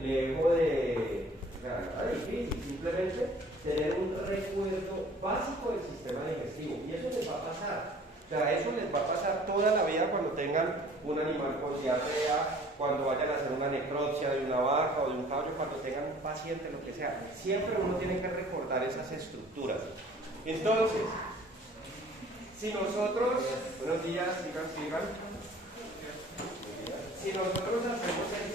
complejo de... O sea, nada difícil, simplemente tener un recuerdo básico del sistema digestivo. Y eso les va a pasar. O sea, eso les va a pasar toda la vida cuando tengan un animal con diarrea, cuando vayan a hacer una necropsia de una vaca o de un caballo, cuando tengan un paciente, lo que sea. Siempre uno tiene que recordar esas estructuras. Entonces, si nosotros, buenos días, sigan. Si nosotros hacemos el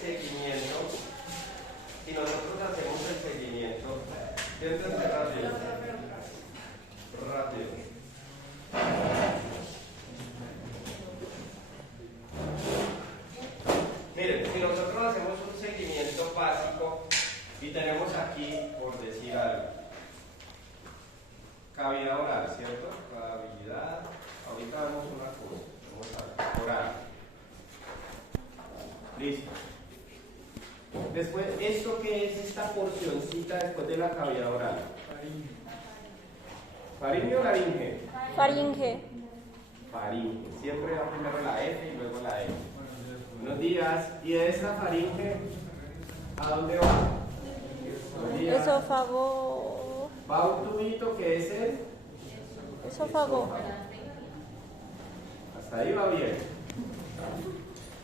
seguimiento, siéntense rápido. Miren, si nosotros hacemos un seguimiento básico y tenemos aquí, por decir algo, cavidad oral, ¿cierto? Cavidad, ahorita vemos una cosa, vamos a oral. Listo. Después, ¿esto qué es esta porcioncita después de la cavidad oral? ¿Faringe o laringe? Faringe. Faringe. Siempre va primero la F y luego la E. Buenos días. ¿Y de esta faringe a dónde va? Buenos días. Esófago. Va un tubito que es el Esófago. Hasta ahí va bien.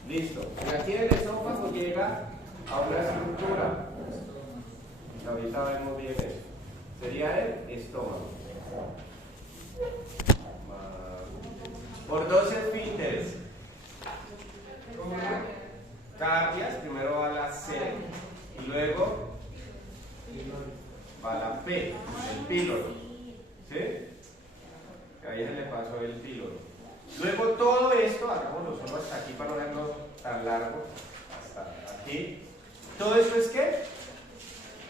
Listo. Y aquí el esófago llega a una estructura. Ahorita vemos bien eso. Sería el estómago. Por dos esfínteres. Cardias, primero va la C y luego va la P, el píloro. ¿Sí? Ahí se le pasó el píloro. Luego todo esto, hagámoslo solo hasta aquí para no verlo tan largo, hasta aquí. ¿Todo esto es qué?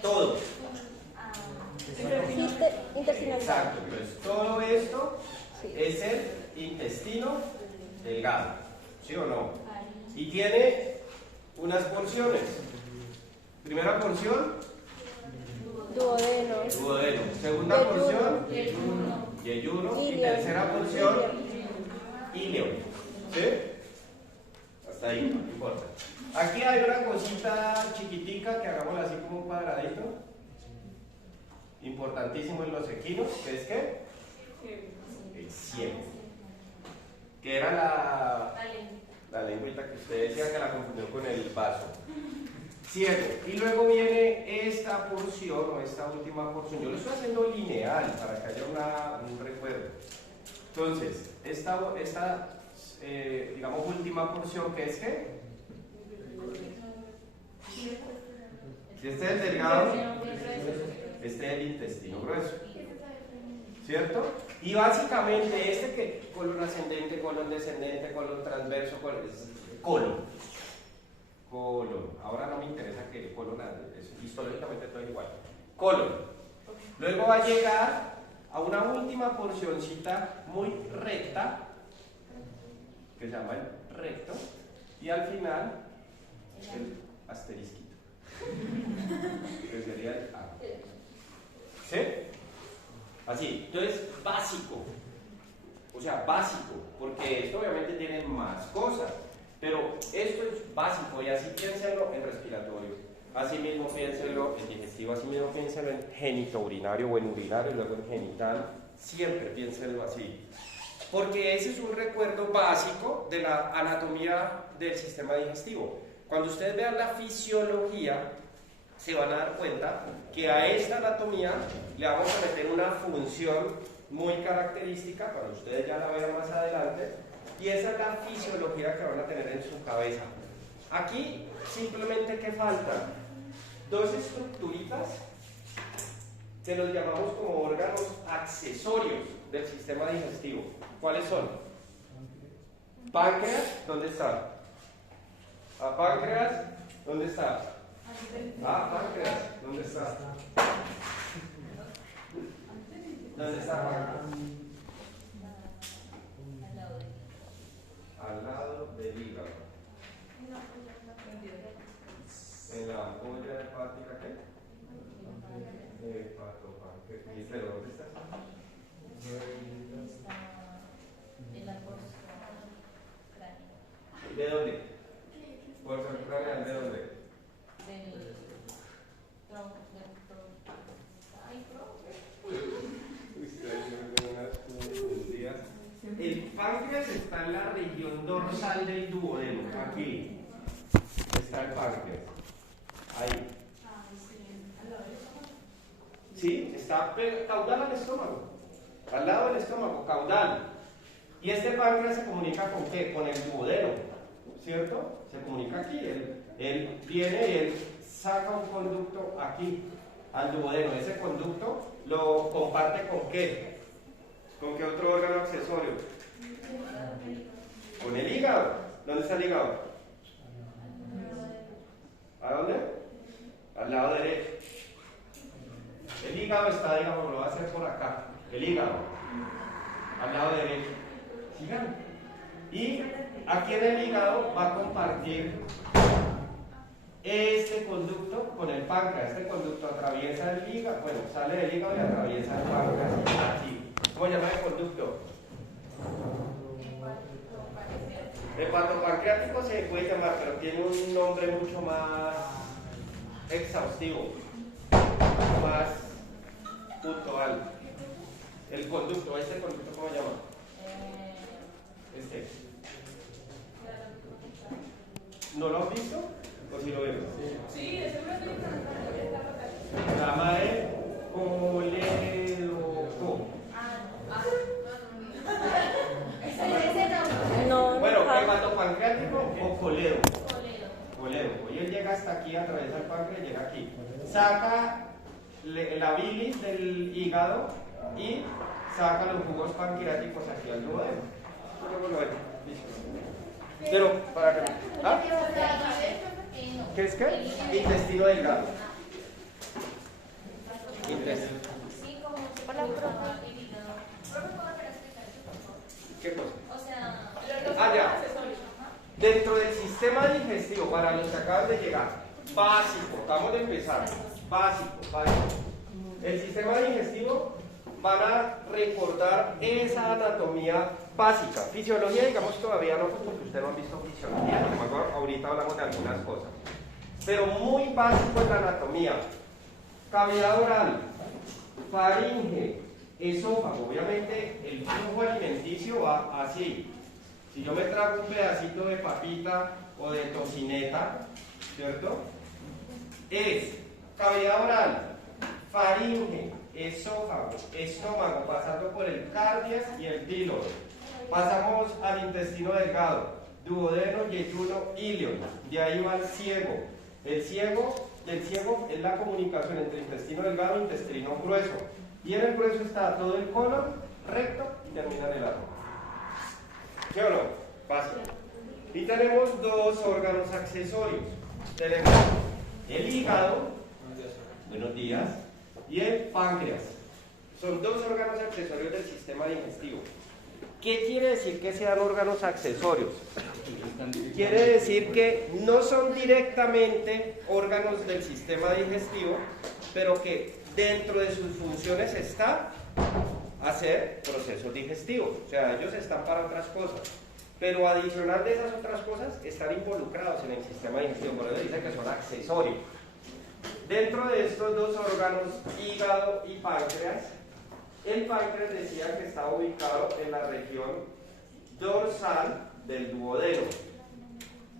Todo. Intestinal. Exacto, entonces todo esto es el intestino delgado, ¿sí o no? Y tiene unas porciones. Primera porción, Duodeno. duodeno. Segunda porción, yeyuno. Y tercera porción, ileo. ¿Sí? Hasta ahí, no importa. Aquí hay una cosita chiquitica que hagámosla así como un cuadradito. Importantísimo en los equinos, que es ¿qué? El ciego. Que era la lengüita que usted decía que la confundió con el vaso. Ciego. Y luego viene esta porción o esta última porción. Yo lo estoy haciendo lineal para que haya un recuerdo. Entonces, esta digamos, última porción, ¿qué es qué? Si este es el delgado, este es el intestino grueso. ¿Cierto? Y básicamente este que colon ascendente, colon descendente, colon transverso, colon. Ahora no me interesa que el colon es históricamente todo igual. Colon. Luego va a llegar a una última porcioncita muy recta que se llama el recto y al final el asterisquito que sería el A. ¿Sí? Así, entonces básico, o sea, básico, porque esto obviamente tiene más cosas, pero esto es básico y así piénsenlo en respiratorio, así mismo piénsenlo en digestivo, así mismo piénsenlo en genitourinario o en urinario y luego en genital, siempre piénsenlo así, porque ese es un recuerdo básico de la anatomía del sistema digestivo. Cuando ustedes vean la fisiología, se van a dar cuenta que a esta anatomía le vamos a meter una función muy característica, para ustedes ya la vean más adelante, y esa es la fisiología que van a tener en su cabeza. Aquí simplemente ¿qué falta? Dos estructuritas que los llamamos como órganos accesorios del sistema digestivo. ¿Cuáles son? Páncreas, ¿dónde está? ¿A páncreas? ¿Dónde está? Páncreas, ¿dónde está? ¿Dónde está páncreas? Al lado del hígado. En la ampolla hepática, ¿qué? Hepatopáncreas. ¿Pero dónde está? En la porción craneal. ¿De dónde? ¿Porción craneal de dónde? Del está en la región dorsal del duodeno. Aquí está el páncreas. Ahí. Sí, está caudal al estómago. Al lado del estómago, caudal. Y este páncreas se comunica con qué? Con el duodeno, ¿cierto? Se comunica aquí. Él viene y él saca un conducto aquí, al duodeno. Ese conducto lo comparte con qué? ¿Con qué otro órgano accesorio? Con el hígado. ¿Dónde está el hígado? ¿A dónde? Al lado derecho. El hígado está, digamos, lo va a hacer por acá. El hígado. Al lado derecho. Sigan. Y aquí en el hígado va a compartir este conducto con el páncreas. Este conducto atraviesa el hígado, bueno, sale del hígado y atraviesa el páncreas aquí. ¿Cómo se llama el conducto? Hepatopancreático se puede llamar, pero tiene un nombre mucho más exhaustivo, más puntual. El conducto, ¿este conducto cómo se llama? Este. ¿No lo has visto? ¿O si lo vemos? Sí, de seguro estoy Se llama el coledoco. No, Bueno, nunca. hepatopancreático o colédoco. Colédoco. Y él llega hasta aquí, atraviesa el páncreas y llega aquí. Saca la bilis del hígado y saca los jugos pancreáticos aquí al duodeno. Pero, para que. ¿Ah? ¿Qué es qué? Intestino delgado. Intestino. Hola, profe. ¿Qué cosa? O sea, Ah, ya. Dentro del sistema digestivo, para los que acaban de llegar, básico, acabamos de empezar, básico. El sistema digestivo van a recordar esa anatomía básica. Fisiología, digamos, todavía no, porque ustedes no han visto fisiología, ahorita hablamos de algunas cosas. Pero muy básico en la anatomía. Cavidad oral, faringe, esófago. Obviamente el flujo alimenticio va así. Si yo me trago un pedacito de papita o de tocineta, ¿cierto? Es cavidad oral, faringe, esófago, estómago, pasando por el cardias y el píloro. Pasamos al intestino delgado, duodeno, yeyuno, ilion. De ahí va el ciego. El ciego es la comunicación entre intestino delgado e intestino grueso. Y en el grueso está todo el colon, recto y termina en el ano. ¿Sí o no? Básico. Y tenemos dos órganos accesorios. Tenemos el hígado, buenos días, y el páncreas. Son dos órganos accesorios del sistema digestivo. ¿Qué quiere decir que sean órganos accesorios? Quiere decir que no son directamente órganos del sistema digestivo, pero que dentro de sus funciones está hacer procesos digestivos. O sea, ellos están para otras cosas. Pero adicional de esas otras cosas, están involucrados en el sistema digestivo. Por eso dice que son accesorios. Dentro de estos dos órganos, hígado y páncreas, el páncreas decía que estaba ubicado en la región dorsal del duodeno.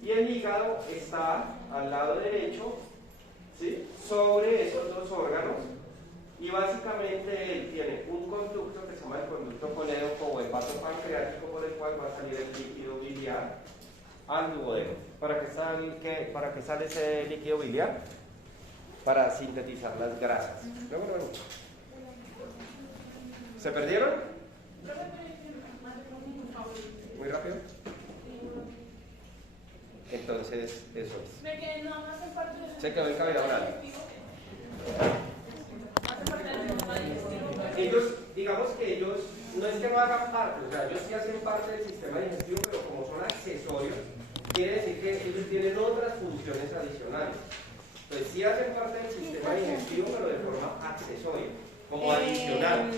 Y el hígado está al lado derecho, ¿sí?, sobre esos dos órganos. Y básicamente él tiene un conducto que se llama el conducto colédoco o hepatopancreático, por el cual va a salir el líquido biliar al duodeno. ¿Para qué sale ese líquido biliar? Para sintetizar las grasas. Luego. ¿Se perdieron? ¿Muy rápido? Entonces, eso es. Se quedó en cavidad oral. Ellos, digamos que ellos, no es que no hagan parte, o sea, ellos sí hacen parte del sistema digestivo, pero como son accesorios, quiere decir que ellos tienen otras funciones adicionales. Entonces sí hacen parte del sistema digestivo, pero de forma accesoria, como adicional.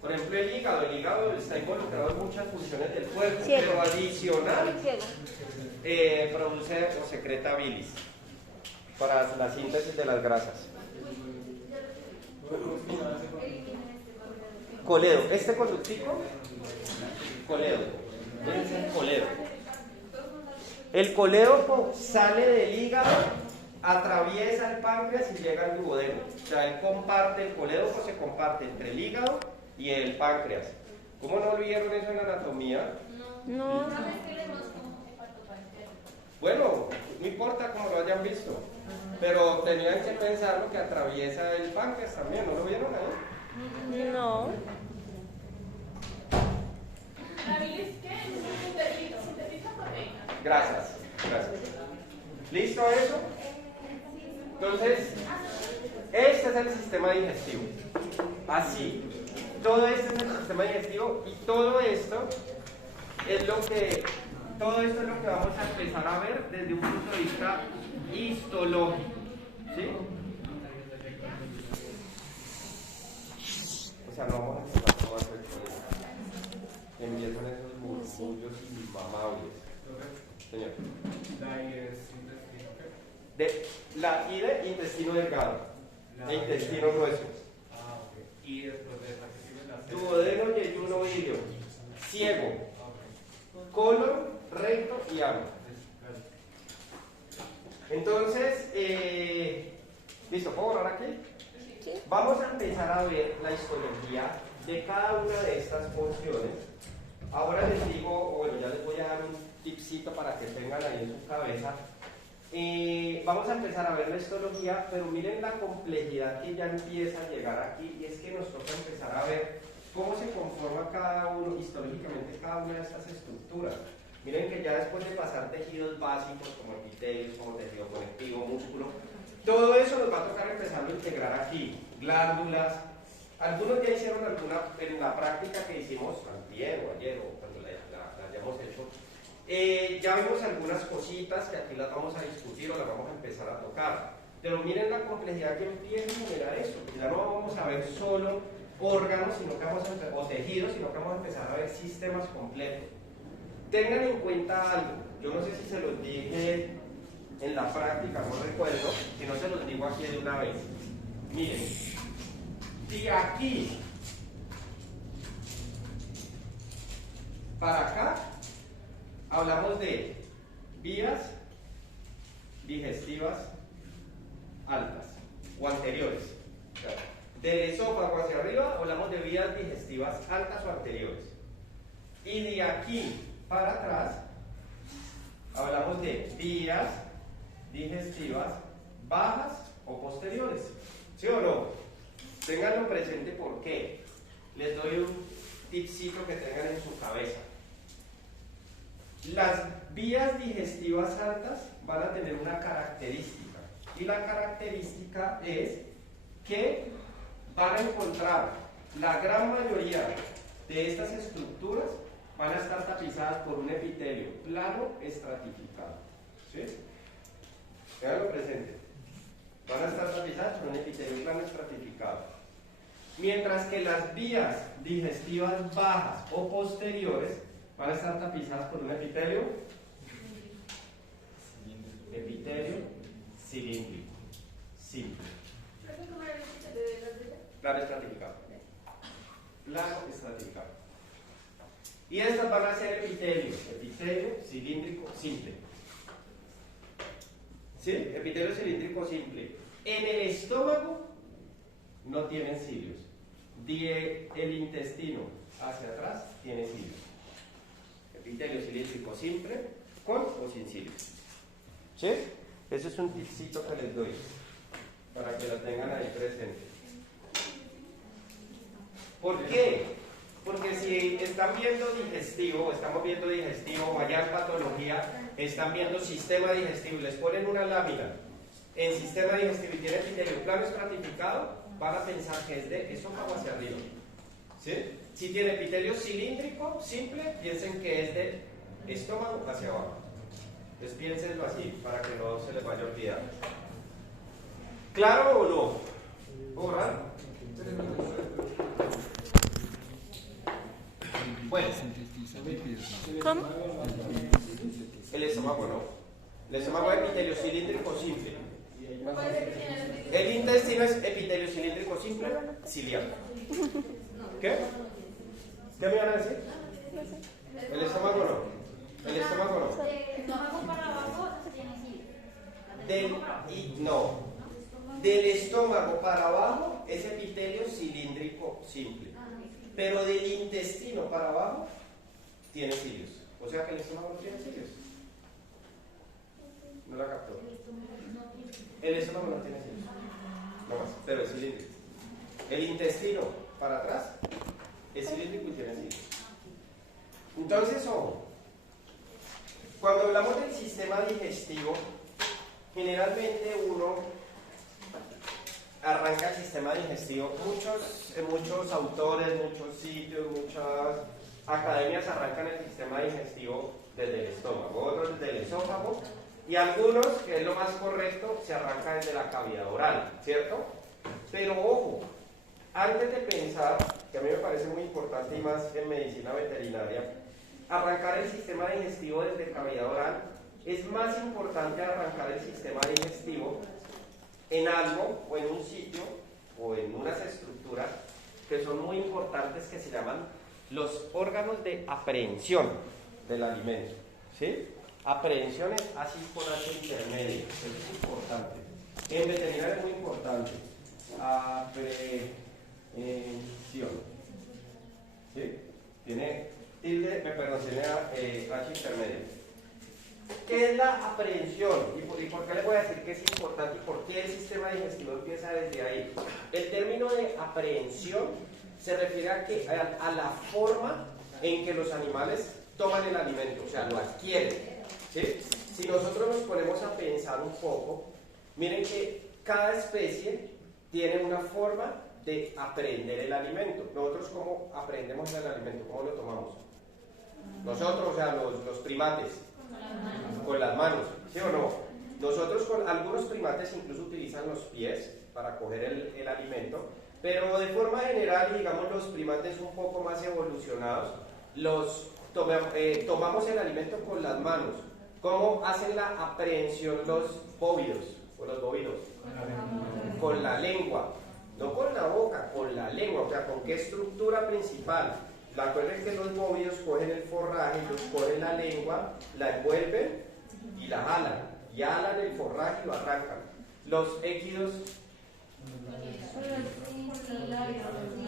Por ejemplo, el hígado está involucrado en muchas funciones del cuerpo, Ciego. pero adicional Ciego. produce o secreta bilis para la síntesis de las grasas. Coledo, este conductico, coledo. Ese es el colédoco. El colédoco sale del hígado, atraviesa el páncreas y llega al duodeno. O sea, él comparte, el colédoco se comparte entre el hígado y el páncreas. ¿Cómo no vieron eso en la anatomía? No. ¿Sabes qué le más como hepatopancreas? Bueno, no importa cómo lo hayan visto, pero tenían que pensar lo que atraviesa el páncreas también, ¿no lo vieron ahí? No. La bilis, ¿qué? Sintetiza proteínas. Gracias, gracias. ¿Listo eso? Entonces, este es el sistema digestivo. Así. Todo esto es el sistema digestivo y todo esto es lo que vamos a empezar a ver desde un punto de vista histológico. ¿Sí? O sea, no vamos a empezar todo a hacer con eso. Empiezan esos murmullos inmamables. Señor. Y de intestino delgado. E intestino grueso. Y después de esa que sigue la Duodeno, yeyuno, ilio. Ciego. Colon, recto y ano. Entonces, ¿listo? ¿Puedo borrar aquí? Sí. Vamos a empezar a ver la histología de cada una de estas funciones. Ahora les digo, bueno, ya les voy a dar un tipcito para que tengan ahí en su cabeza. Vamos a empezar a ver la histología, pero miren la complejidad que ya empieza a llegar aquí, y es que nos toca empezar a ver cómo se conforma cada uno, histológicamente, cada una de estas estructuras. Miren que ya después de pasar tejidos básicos como epitelios, como tejido conectivo, músculo, todo eso nos va a tocar empezar a integrar aquí, glándulas. Algunos ya hicieron alguna, en la práctica que hicimos antier o ayer, o cuando la hayamos hecho, ya vimos algunas cositas que aquí las vamos a discutir o las vamos a empezar a tocar. Pero miren la complejidad que empieza a generar esto, porque ya no vamos a ver solo órganos sino que vamos a, o tejidos, sino que vamos a empezar a ver sistemas completos. Tengan en cuenta algo, yo no sé si se los dije en la práctica, no recuerdo, si no se los digo aquí de una vez. Miren, si aquí para acá hablamos de vías digestivas altas o anteriores. O sea, del esófago hacia arriba hablamos de vías digestivas altas o anteriores. Y de aquí para atrás hablamos de vías digestivas bajas o posteriores. ¿Sí o no? Ténganlo presente porque les doy un tipcito que tengan en su cabeza. Las vías digestivas altas van a tener una característica, y la característica es que van a encontrar la gran mayoría de estas estructuras van a estar tapizadas por un epitelio plano estratificado. ¿Sí? Ténganlo presente. Van a estar tapizadas por un epitelio plano estratificado. Mientras que las vías digestivas bajas o posteriores van a estar tapizadas por un epitelio cilíndrico, simple. Plano estratificado. Plano estratificado. Y estas van a ser epitelio cilíndrico simple. ¿Sí? Epitelio cilíndrico simple. En el estómago no tienen cilios. El intestino hacia atrás tiene cilios. Epitelio cilíndrico simple, con o sin cilios. ¿Sí? Ese es un tipcito que les doy para que lo tengan ahí presente. ¿Por qué? Porque si están viendo digestivo, estamos viendo digestivo, vaya en patología, están viendo sistema digestivo y les ponen una lámina en sistema digestivo y tiene epitelio plano estratificado, van a pensar que es de esófago hacia arriba. ¿Sí? Si tiene epitelio cilíndrico simple, piensen que es de estómago hacia abajo. Entonces piénsenlo así para que no se les vaya a olvidar. ¿Claro o no? ¿Borrar? Bueno, ¿Cómo? el estómago no. El estómago es epitelio cilíndrico simple. El intestino es epitelio cilíndrico simple ciliar. ¿Qué? ¿Qué me van a decir? El estómago no. El estómago no. Del estómago para abajo no se tiene cilios. No. Del estómago para abajo es epitelio cilíndrico simple. Pero del intestino para abajo tiene cilios. O sea que el estómago no tiene cilios. No la captó. El estómago no tiene cilios. No más, pero es cilíndrico. El intestino para atrás es cilíndrico y tiene cilios. Entonces, ojo. Cuando hablamos del sistema digestivo, generalmente uno arranca el sistema digestivo. Muchos autores, muchos sitios, muchas academias arrancan el sistema digestivo desde el estómago, otros desde el esófago, y algunos, que es lo más correcto, se arranca desde la cavidad oral, ¿cierto? Pero ojo, antes de pensar, que a mí me parece muy importante y más en medicina veterinaria, arrancar el sistema digestivo desde cavidad oral, es más importante arrancar el sistema digestivo en algo o en un sitio o en unas estructuras que son muy importantes, que se llaman los órganos de aprehensión del alimento, ¿sí? Aprehensión es así por H intermedio, eso es importante. En veterinaria es muy importante. Aprehensión, ¿sí? Tiene tilde, tiene H intermedio. ¿Qué es la aprehensión? ¿Y por qué les voy a decir que es importante y por qué el sistema digestivo empieza desde ahí? El término de aprehensión se refiere a la forma en que los animales toman el alimento, o sea, lo adquieren, ¿sí? Si nosotros nos ponemos a pensar un poco, miren que cada especie tiene una forma de aprender el alimento. Nosotros, ¿cómo aprendemos el alimento? ¿Cómo lo tomamos? Nosotros, o sea, los primates, con las manos, ¿sí o no? Nosotros, con algunos primates incluso utilizan los pies para coger el alimento, pero de forma general, digamos, los primates un poco más evolucionados, tomamos el alimento con las manos. ¿Cómo hacen la aprehensión los bóvidos o los bovinos? Con la lengua, no con la boca, con la lengua. O sea, ¿con qué estructura principal? Recuerden que los bóvidos cogen el forraje, ellos cogen la lengua, la envuelven y la jalan. Y jalan el forraje y lo arrancan. Los équidos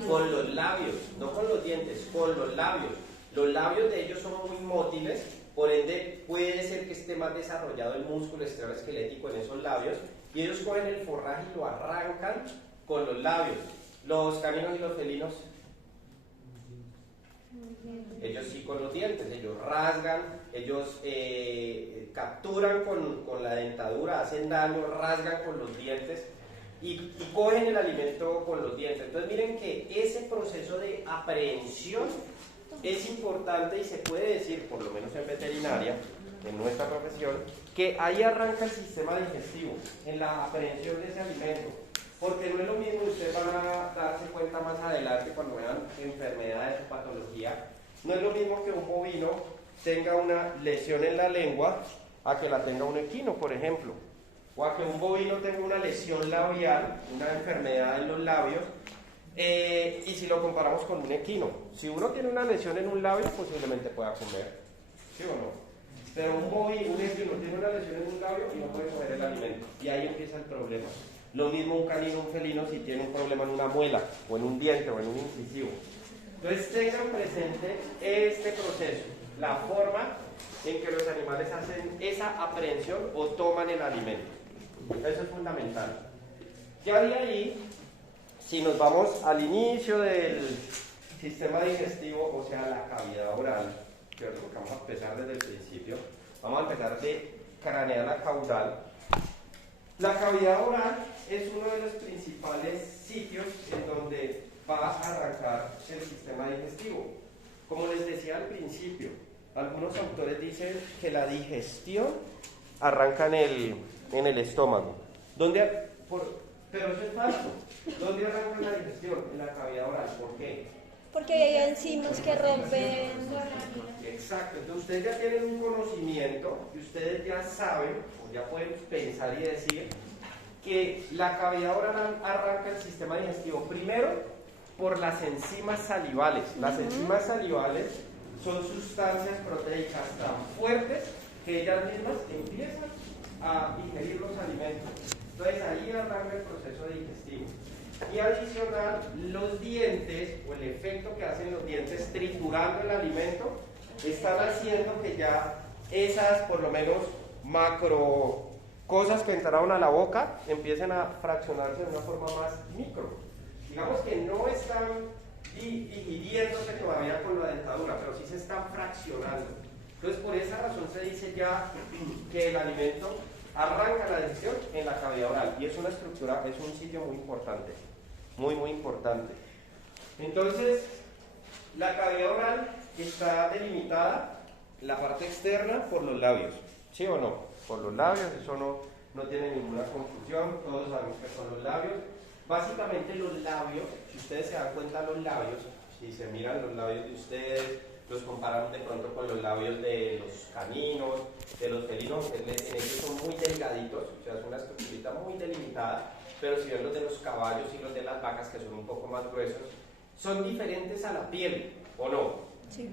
con los labios, no con los dientes, con los labios. Los labios de ellos son muy mótiles, por ende puede ser que esté más desarrollado el músculo esquelético en esos labios, y ellos cogen el forraje y lo arrancan con los labios. Los caninos y los felinos, ellos sí con los dientes, ellos rasgan, ellos capturan con la dentadura, hacen daño, rasgan con los dientes y cogen el alimento con los dientes. Entonces miren que ese proceso de aprehensión es importante, y se puede decir, por lo menos en veterinaria, en nuestra profesión, que ahí arranca el sistema digestivo, en la aprehensión de ese alimento. Porque no es lo mismo, ustedes van a darse cuenta más adelante cuando vean enfermedades o patología, no es lo mismo que un bovino tenga una lesión en la lengua a que la tenga un equino, por ejemplo, o a que un bovino tenga una lesión labial, una enfermedad en los labios, y si lo comparamos con un equino, si uno tiene una lesión en un labio, posiblemente pueda comer, ¿sí o no? Pero un equino tiene una lesión en un labio y no puede comer el alimento, y ahí empieza el problema. Lo mismo un canino, un felino, si tiene un problema en una muela, o en un diente, o en un incisivo. Entonces tengan presente este proceso, la forma en que los animales hacen esa aprehensión o toman el alimento. Eso es fundamental. Ya de ahí, si nos vamos al inicio del sistema digestivo, o sea, la cavidad oral, ¿cierto? Porque vamos a empezar desde el principio, vamos a empezar de craneal a caudal. La cavidad oral es uno de los principales sitios en donde va a arrancar el sistema digestivo. Como les decía al principio, algunos autores dicen que la digestión arranca en el estómago. Pero eso es falso. ¿Dónde arranca la digestión? En la cavidad oral. ¿Por qué? Porque hay enzimas que rompen. Exacto. Entonces ustedes ya tienen un conocimiento y ustedes ya saben, o ya pueden pensar y decir, que la cavidad oral arranca el sistema digestivo primero por las enzimas salivales. Las enzimas salivales son sustancias proteicas tan fuertes que ellas mismas empiezan a digerir los alimentos. Entonces ahí arranca el proceso digestivo. Y adicional, los dientes, o el efecto que hacen los dientes triturando el alimento, están haciendo que ya esas, por lo menos, macro cosas que entraron a la boca, empiecen a fraccionarse de una forma más micro. Digamos que no están digiriéndose todavía con la dentadura, pero sí se están fraccionando. Entonces, por esa razón se dice ya que el alimento arranca la digestión en la cavidad oral, y es una estructura, es un sitio muy importante, muy importante. Entonces, la cavidad oral está delimitada, la parte externa, por los labios, ¿sí o no? Por los labios, eso no tiene ninguna confusión, todos sabemos que son los labios. Básicamente los labios, si ustedes se dan cuenta, los labios, si se miran los labios de ustedes, los comparan de pronto con los labios de los caninos, de los felinos, en ellos son muy delgaditos, o sea, es una estructurita muy delimitada, pero si ven los de los caballos y los de las vacas, que son un poco más gruesos, son diferentes a la piel, ¿o no? Sí.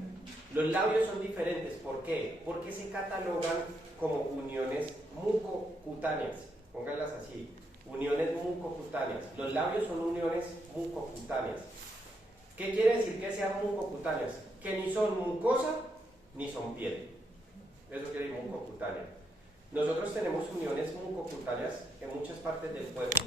Los labios son diferentes, ¿por qué? Porque se catalogan como uniones mucocutáneas, pónganlas así, uniones mucocutáneas. Los labios son uniones mucocutáneas. ¿Qué quiere decir que sean mucocutáneas? Que ni son mucosa ni son piel. Eso quiere decir mucocutánea. Nosotros tenemos uniones mucocutáneas en muchas partes del cuerpo.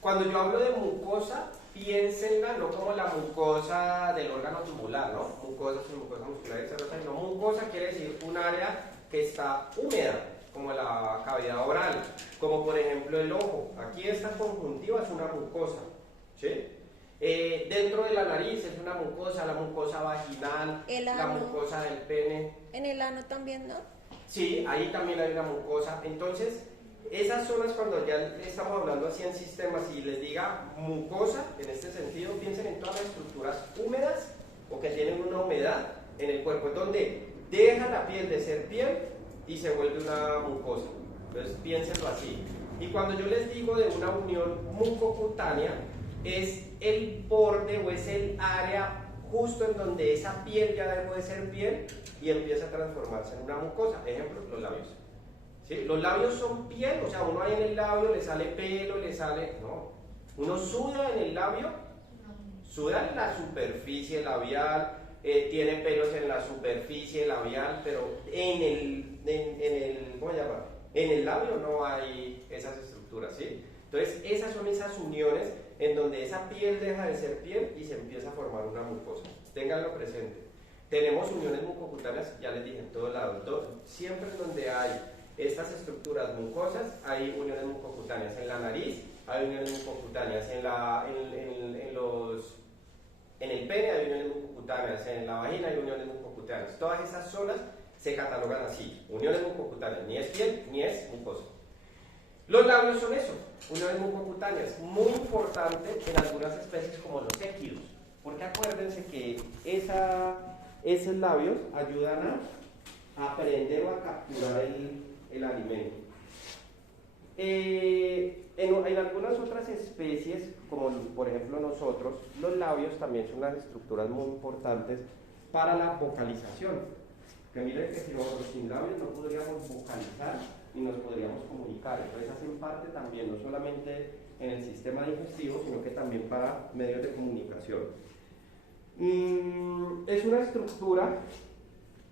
Cuando yo hablo de mucosa, piénsenla no como la mucosa del órgano tubular, ¿no? Mucosa muscular, etc. No, mucosa quiere decir un área que está húmeda, como la cavidad oral, como por ejemplo el ojo. Aquí esta conjuntiva es una mucosa, ¿sí? Dentro de la nariz es una mucosa, la mucosa vaginal, la mucosa del pene. En el ano también, ¿no? Sí, ahí también hay una mucosa. Entonces, esas zonas, cuando ya estamos hablando así en sistemas y les diga mucosa, en este sentido, piensen en todas las estructuras húmedas o que tienen una humedad en el cuerpo, es donde deja la piel de ser piel y se vuelve una mucosa. Entonces, piénsenlo así. Y cuando yo les digo de una unión mucocutánea, es el borde o es el área justo en donde esa piel ya dejó de ser piel y empieza a transformarse en una mucosa. Ejemplo, los labios. ¿Sí? Los labios son piel, o sea, uno ahí en el labio le sale pelo, le sale... No, uno suda en el labio, suda en la superficie labial, tiene pelos en la superficie labial, pero ¿cómo se llama? En el labio no hay esas estructuras, ¿sí? Entonces, esas son esas uniones en donde esa piel deja de ser piel y se empieza a formar una mucosa. Ténganlo presente. Tenemos uniones mucocutáneas, ya les dije, en todos lados. Siempre en donde hay estas estructuras mucosas, hay uniones mucocutáneas. En la nariz hay uniones mucocutáneas, en el pene hay uniones mucocutáneas, en la vagina hay uniones mucocutáneas. Todas esas zonas se catalogan así, uniones mucocutáneas, ni es piel ni es mucosa. Los labios son eso, uniones mucocutáneas, muy importante en algunas especies como los équidos, porque acuérdense que esos labios ayudan a prender o a capturar el alimento. En algunas otras especies, como por ejemplo nosotros, los labios también son unas estructuras muy importantes para la vocalización. Que miren que si nosotros sin labios no podríamos vocalizar y nos podríamos comunicar. Entonces hacen parte también, no solamente en el sistema digestivo, sino que también para medios de comunicación. Es una estructura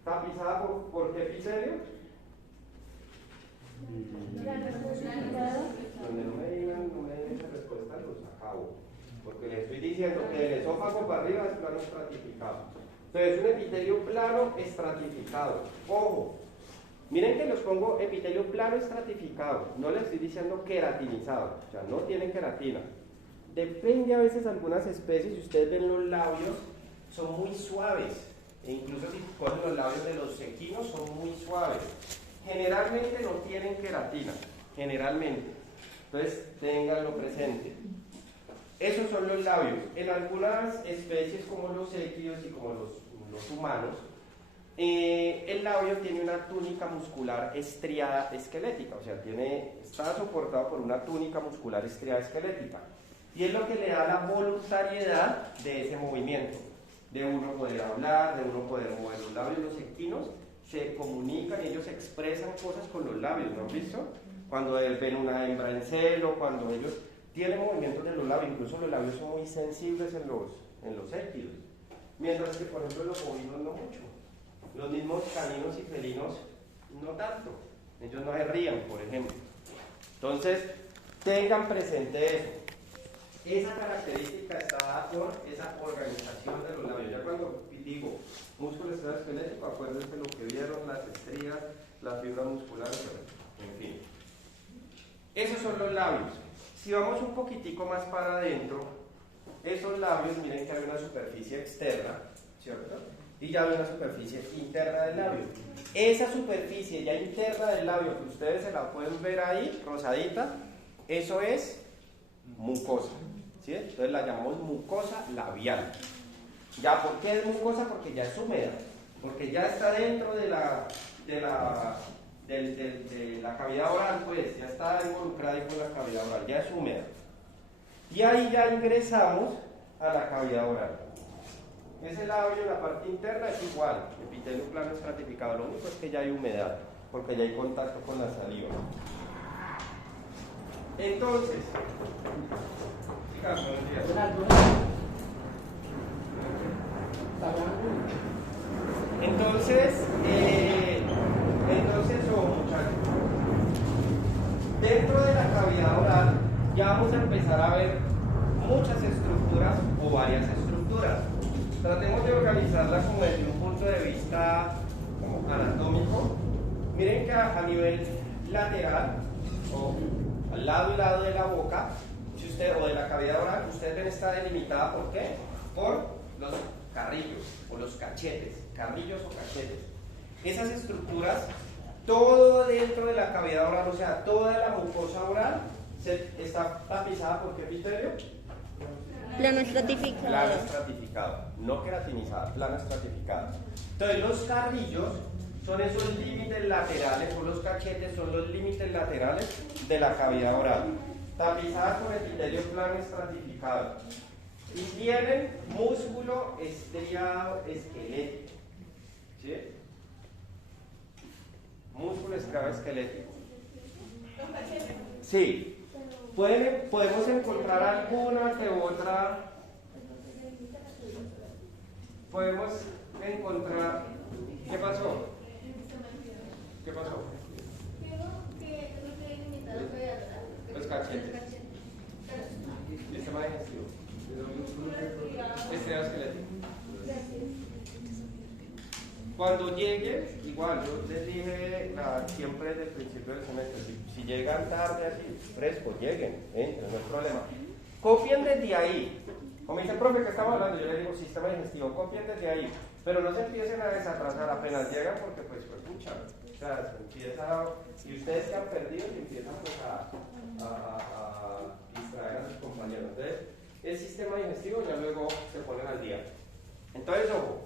tapizada por ¿qué epitelio? Donde no me den esa respuesta, los acabo. Porque les estoy diciendo que del esófago para arriba es plano estratificado. Entonces, un epitelio plano estratificado. Ojo, miren que los pongo epitelio plano estratificado. No les estoy diciendo queratinizado, o sea, no tienen queratina. Depende a veces algunas especies, si ustedes ven los labios, son muy suaves. E incluso si ponen los labios de los equinos, son muy suaves. Generalmente no tienen queratina, generalmente. Entonces, ténganlo presente. Esos son los labios. En algunas especies como los equinos y como los humanos, el labio tiene una túnica muscular estriada esquelética, o sea, está soportado por una túnica muscular estriada esquelética. Y es lo que le da la voluntariedad de ese movimiento. de uno poder hablar, de uno poder mover los labios. Los equinos se comunican, ellos expresan cosas con los labios, ¿no han visto? Cuando ven una hembra en celo, cuando ellos tienen movimientos de los labios, incluso los labios son muy sensibles en los equinos, mientras que por ejemplo los bovinos no mucho. Los mismos caninos y felinos no tanto, ellos no se rían, por ejemplo. Entonces, tengan presente eso. Esa característica está dada por esa organización de los labios. Ya cuando digo músculo esquelético, acuérdense lo que vieron, las estrías, la fibra muscular, en fin. Esos son los labios. Si vamos un poquitico más para adentro, esos labios, miren que hay una superficie externa, ¿cierto? Y ya hay una superficie interna del labio. Esa superficie ya interna del labio, que ustedes se la pueden ver ahí, rosadita, eso es mucosa, ¿sí? Entonces la llamamos mucosa labial. ¿Ya por qué es mucosa? Porque ya es húmeda, porque ya está dentro de la cavidad oral, pues, ya está involucrada ahí con la cavidad oral, ya es húmeda. Y ahí ya ingresamos a la cavidad oral. Ese labio en la parte interna es igual, epitelio plano estratificado, lo único es que ya hay humedad, porque ya hay contacto con la saliva. Entonces, chicas, buenos días. Entonces, muchachos, dentro de la cavidad oral ya vamos a empezar a ver muchas estructuras o varias estructuras. Tratemos de organizarlas como desde un punto de vista como anatómico. Miren que a nivel lateral o al lado y lado de la boca, si usted, o de la cavidad oral, ustedes ven está delimitada ¿por qué? Por los carrillos o los cachetes, carrillos o cachetes. Esas estructuras, todo dentro de la cavidad oral, o sea, toda la mucosa oral está tapizada por qué epitelio? Plano estratificado. Plano estratificado, no queratinizada, plano estratificado. Entonces los carrillos son esos límites laterales, o los cachetes son los límites laterales de la cavidad oral, tapizadas con epitelio plano estratificado. Y tienen músculo estriado esquelético. ¿Sí? Músculo estriado esquelético. Sí. Podemos encontrar alguna que otra. Podemos encontrar. ¿Qué pasó? ¿Qué pasó? Los cachetes. Sistema digestivo. Estriado esquelético. Cuando lleguen, igual, yo les dije siempre desde el principio del semestre, si llegan tarde así, fresco, lleguen, entren, no hay problema. Copien desde ahí. Como dice el profe que estamos hablando, yo les digo sistema digestivo, copien desde ahí. Pero no se empiecen a desatrasar apenas llegan porque pues pucha, o sea, se empieza, y ustedes se han perdido y empiezan pues a distraer a sus compañeros. Entonces, el sistema digestivo ya luego se ponen al día. Entonces, ojo.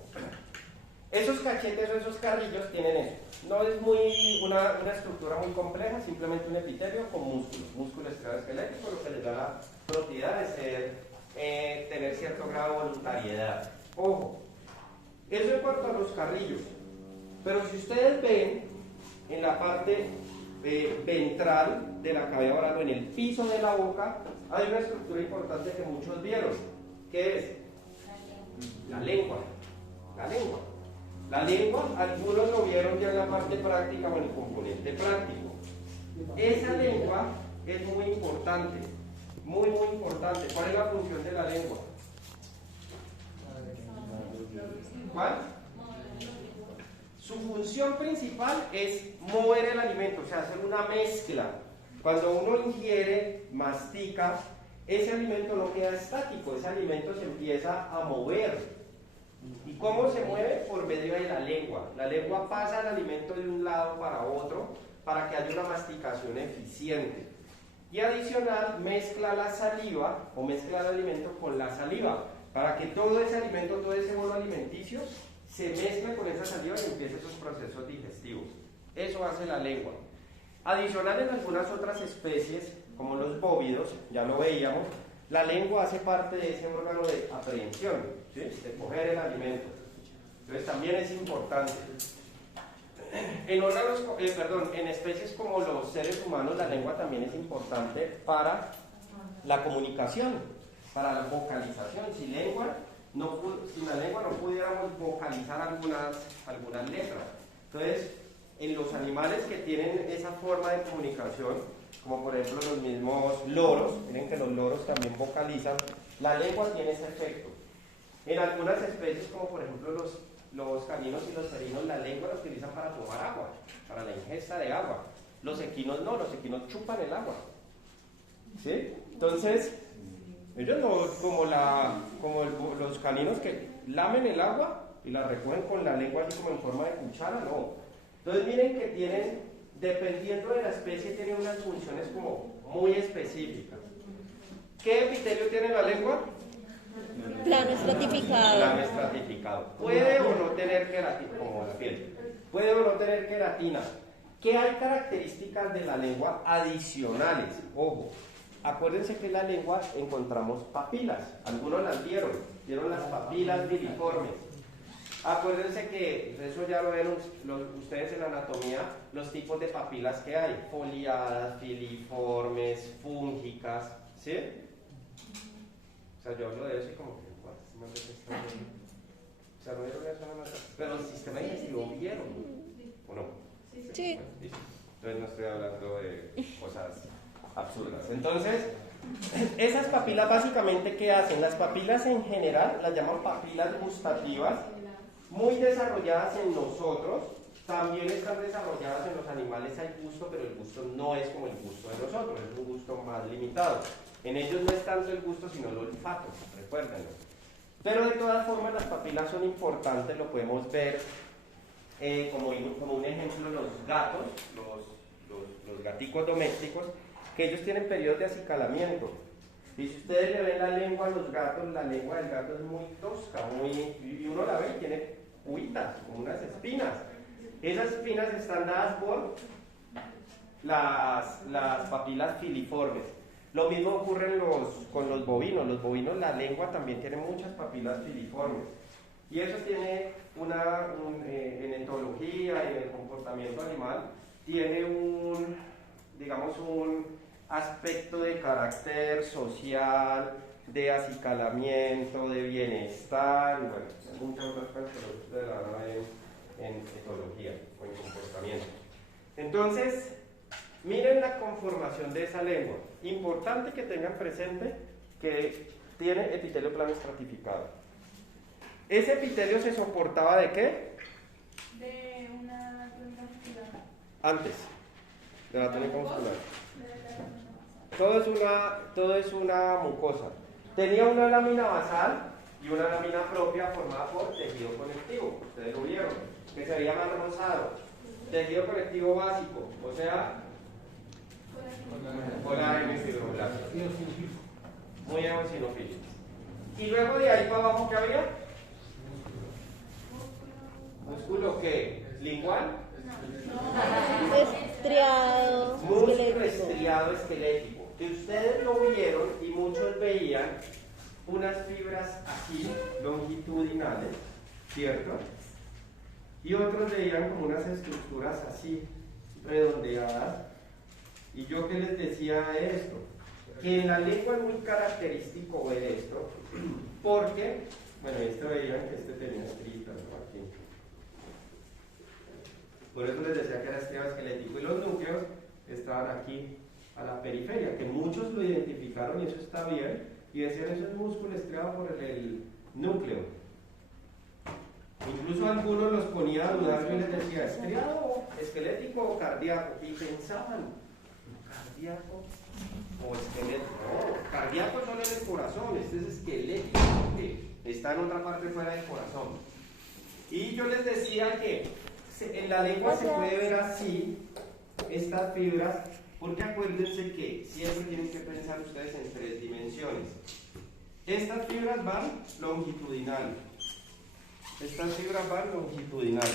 Esos cachetes o esos carrillos tienen eso. No es una estructura muy compleja, simplemente un epitelio con músculo estriado esquelético, lo que les da la propiedad de tener cierto grado de voluntariedad. Ojo, eso en cuanto a los carrillos. Pero si ustedes ven en la parte ventral de la cavidad oral o en el piso de la boca, hay una estructura importante que muchos vieron, que es la lengua. La lengua, algunos lo vieron ya en la parte práctica o en el componente práctico. Esa lengua es muy importante, muy importante. ¿Cuál es la función de la lengua? ¿Cuál? Su función principal es mover el alimento, o sea, hacer una mezcla. Cuando uno ingiere, mastica, ese alimento no queda estático, ese alimento se empieza a mover. ¿Y cómo se mueve? Por medio de la lengua. La lengua pasa el alimento de un lado para otro para que haya una masticación eficiente. Y adicional, mezcla la saliva o mezcla el alimento con la saliva para que todo ese alimento, todo ese bolo alimenticio se mezcle con esa saliva y empiece esos procesos digestivos. Eso hace la lengua. Adicional, en algunas otras especies, como los bóvidos, ya lo veíamos, La lengua hace parte de ese órgano de aprehensión, ¿sí? De coger el alimento. Entonces también es importante. En órganos, en especies como los seres humanos, la lengua también es importante para la comunicación, para la vocalización. Sin la lengua no pudiéramos vocalizar algunas letras. Entonces, en los animales que tienen esa forma de comunicación, como por ejemplo los mismos loros, miren que los loros también vocalizan, la lengua tiene ese efecto. En algunas especies, como por ejemplo los caninos y los felinos, la lengua la utilizan para tomar agua, para la ingesta de agua. Los equinos no, los equinos chupan el agua. ¿Sí? Entonces, ellos no, los caninos que lamen el agua y la recogen con la lengua así como en forma de cuchara, no. Entonces miren que tienen, dependiendo de la especie, tienen unas funciones como muy específicas. ¿Qué epitelio tiene la lengua? Plano estratificado. Plano estratificado. Puede o no tener queratina, como la piel. Puede o no tener queratina. ¿Qué hay características de la lengua adicionales? Ojo, acuérdense que en la lengua encontramos papilas. Algunos las vieron las papilas viriformes. Acuérdense que, eso ya lo ven ustedes en la anatomía, los tipos de papilas que hay: foliadas, filiformes, fúngicas, ¿sí? O sea, yo hablo de eso y como que, o sea, no vieron eso en la anatomía, pero el sistema digestivo vieron, ¿o no? Sí. Bueno, listo. Entonces no estoy hablando de cosas absurdas. Entonces, esas papilas básicamente, ¿qué hacen? Las papilas en general las llaman papilas gustativas, muy desarrolladas en nosotros, también están desarrolladas en los animales. Hay gusto, pero el gusto no es como el gusto de nosotros, es un gusto más limitado. En ellos no es tanto el gusto, sino el olfato, recuérdenlo. Pero de todas formas las papilas son importantes, lo podemos ver como un ejemplo los gatos, los gaticos domésticos, que ellos tienen periodos de acicalamiento. Y si ustedes le ven la lengua a los gatos, la lengua del gato es muy tosca, y uno la ve y tiene cuitas, como unas espinas. Esas espinas están dadas por las papilas filiformes. Lo mismo ocurre con los bovinos. Los bovinos, la lengua también tiene muchas papilas filiformes. Y eso tiene en etología y en el comportamiento animal, tiene un aspecto de carácter social, de acicalamiento, de bienestar, y bueno, muchas otras cosas que ustedes la van a ver en etología o en comportamiento. Entonces, miren la conformación de esa lengua. Importante que tengan presente que tiene epitelio plano estratificado. ¿Ese epitelio se soportaba de qué? De una túnica muscular. Antes de la túnica muscular. Todo es una mucosa. Tenía una lámina basal y una lámina propia formada por tejido conectivo. Ustedes lo vieron, que se veía más rosado. Tejido conectivo básico, o sea, colágeno y fibroblastos. Muy eosinofílicos. Y luego de ahí para abajo, ¿qué había? ¿Músculo qué? ¿Lingual? Estriado. Músculo esquelético. estriado esquelético. Que ustedes lo vieron y muchos veían unas fibras así, longitudinales, ¿cierto? Y otros veían como unas estructuras así, redondeadas. ¿Y yo qué les decía de esto? Que en la lengua es muy característico ver esto, porque, bueno, esto veían que este tenía estritas, ¿no? Aquí. Por eso les decía que era estriado esquelético. Y los núcleos estaban aquí, a la periferia, que muchos lo identificaron y eso está bien, y decían eso es músculo estriado por el núcleo. Incluso algunos los ponía a dudar, yo les decía, ¿estriado, esquelético o cardíaco? Y pensaban, ¿cardíaco o esquelético? No, cardíaco solo en el corazón, este es esquelético, porque está en otra parte fuera del corazón. Y yo les decía que en la lengua se puede ver así, estas fibras, porque acuérdense que siempre tienen que pensar ustedes en 3 dimensiones. Estas fibras van longitudinal. Estas fibras van longitudinal.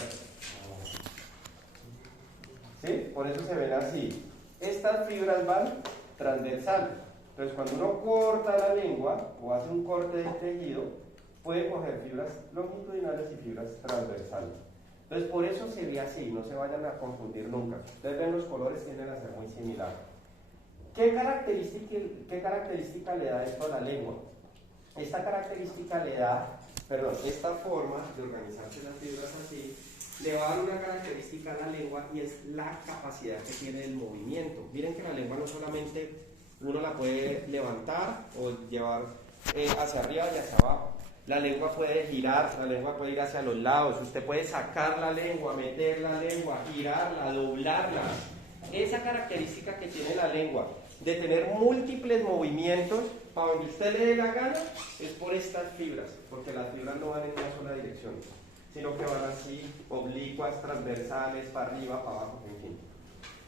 ¿Sí? Por eso se ven así. Estas fibras van transversal. Entonces, cuando uno corta la lengua o hace un corte del tejido, puede coger fibras longitudinales y fibras transversales. Entonces, por eso se ve así, no se vayan a confundir nunca. Ustedes ven los colores tienden a ser muy similares. ¿Qué característica le da esto a la lengua? Esta característica le da, esta forma de organizarse las fibras así, le va a dar una característica a la lengua y es la capacidad que tiene del movimiento. Miren que la lengua no solamente uno la puede levantar o llevar hacia arriba y hacia abajo. La lengua puede girar, la lengua puede ir hacia los lados. Usted puede sacar la lengua, meter la lengua, girarla, doblarla. Esa característica que tiene la lengua de tener múltiples movimientos para donde usted le dé la gana es por estas fibras, porque las fibras no van en una sola dirección, sino que van así, oblicuas, transversales, para arriba, para abajo, en fin.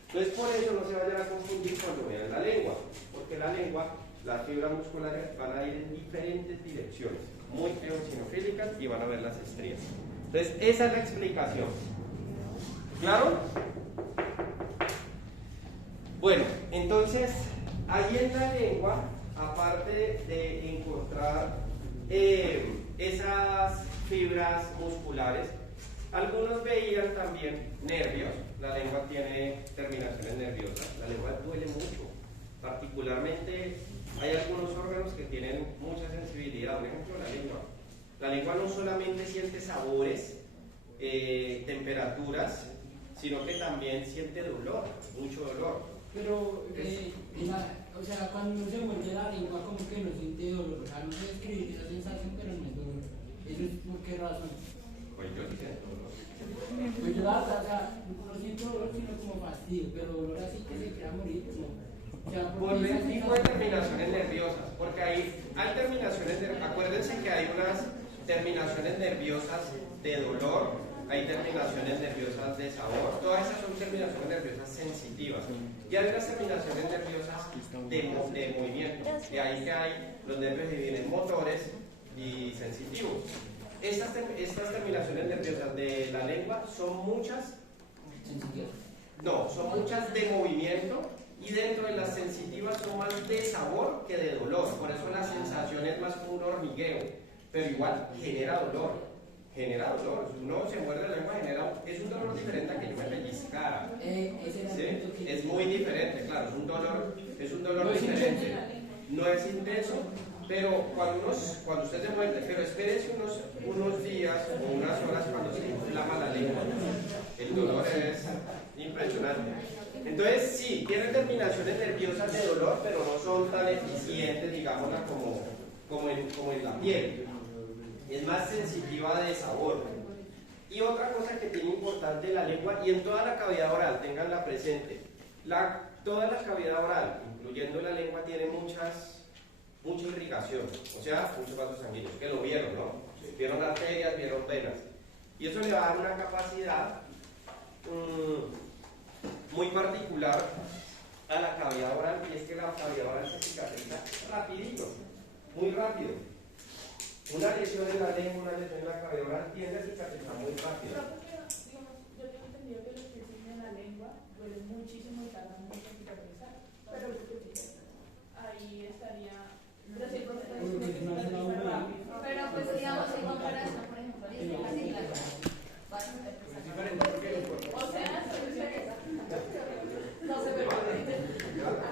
Entonces, por eso no se vayan a confundir cuando vean la lengua, porque la lengua, las fibras musculares van a ir en diferentes direcciones, muy eosinofílicas, y van a ver las estrías. Entonces, esa es la explicación. ¿Claro? Bueno, entonces, ahí en la lengua, aparte de encontrar esas fibras musculares, algunos veían también nervios. La lengua tiene terminaciones nerviosas, la lengua duele mucho, particularmente hay algunos órganos que tienen mucha sensibilidad, por ejemplo la lengua. La lengua no solamente siente sabores, temperaturas, sino que también siente dolor, mucho dolor. Pero, o sea, cuando uno se muerde la lengua, como que no siente dolor, o sea, no sé describir esa sensación, pero no es dolor. ¿Eso es por qué razón? Pues yo sí siento dolor. Pues yo la verdad, o sea, no siento dolor, sino como fastidio, pero dolor así que se quiera morir, no. O sea, Por el tipo de terminaciones nerviosas, porque hay terminaciones nerviosas, acuérdense que hay unas terminaciones nerviosas de dolor, hay terminaciones nerviosas de sabor, todas esas son terminaciones nerviosas sensitivas. Y hay otras terminaciones nerviosas de movimiento, de ahí que hay los nervios se dividen en motores y sensitivos. Estas terminaciones nerviosas de la lengua son muchas, no, son muchas de movimiento, y dentro de las sensitivas son más de sabor que de dolor, por eso la sensación es más como un hormigueo, pero igual genera dolor. Genera dolor, si uno se muerde la lengua es un dolor diferente a que yo me pellizcara. ¿Sí? Es muy diferente, claro, es un dolor diferente. No es intenso, pero cuando usted se muerde, pero espérese unos días o unas horas cuando se inflama la lengua. El dolor es impresionante. Entonces, sí, tiene terminaciones nerviosas de dolor, pero no son tan eficientes, digámosla, como en la piel. Es más sensitiva de sabor. Y otra cosa que tiene importante la lengua, y en toda la cavidad oral, tenganla presente, toda la cavidad oral, incluyendo la lengua, tiene mucha irrigación, o sea, muchos vasos sanguíneos, que lo vieron, ¿no? Vieron arterias, vieron venas. Y eso le va a dar una capacidad muy particular a la cavidad oral, y es que la cavidad oral se cicatriza rapidito, muy rápido. Una lesión en la lengua, una lesión en la cavidad oral tiende a cicatrizar muy rápido. Yo tengo entendido que los piercing en la lengua duelen muchísimo y tardan mucho en cicatrizar. Pero ahí estaría. Pero sí, Pero pues digamos en comparación, por ejemplo, dice la sigla. o sea, son diferentes. No se ve.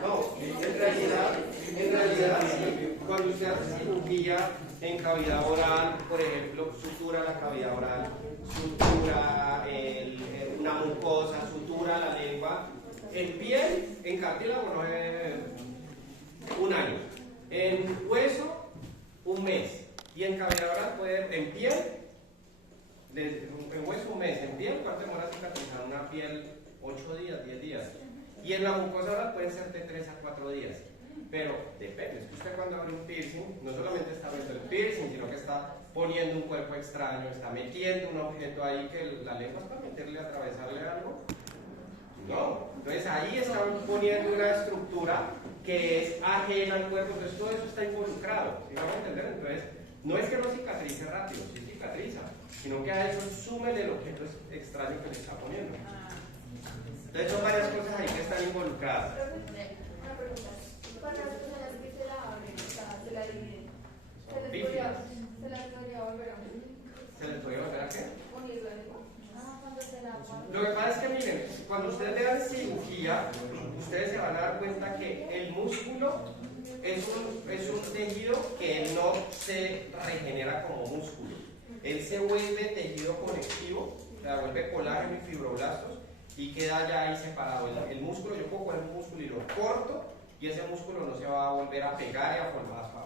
No, en realidad sí. Cuando usted hace cirugía en cavidad oral, por ejemplo, sutura la cavidad oral, sutura una mucosa, sutura la lengua, en piel, en cartílago no es un año, en hueso un mes, y en cavidad oral puede, en piel, en hueso un mes, en piel, ¿cuánto demora cicatrizar una piel? 8 días, 10 días. Y en la mucosa oral pueden ser de 3 a 4 días. Pero depende, es que usted cuando abre un piercing, no solamente está abriendo el piercing, sino que está poniendo un cuerpo extraño, está metiendo un objeto ahí que la lengua es para meterle, atravesarle algo. No, entonces ahí están poniendo una estructura que es ajena al cuerpo, entonces todo eso está involucrado, ¿sí vamos a entender? Entonces, no es que no cicatrice rápido, sí cicatriza, sino que a eso súmele el objeto extraño que le está poniendo. Entonces son varias cosas ahí que están involucradas. Una pregunta. Para las personas que bífidas. Se las podría volver a unir. ¿Se les podría volver a qué? Unir luego. Cuando se la Lo que pasa es que miren, cuando ustedes vean cirugía, ustedes se van a dar cuenta que el músculo es un tejido que no se regenera como músculo. Él se vuelve tejido conectivo, se vuelve colágeno y fibroblastos y queda ya ahí separado. El músculo, yo puedo poner un músculo y lo corto y ese músculo no se va a volver a pegar y a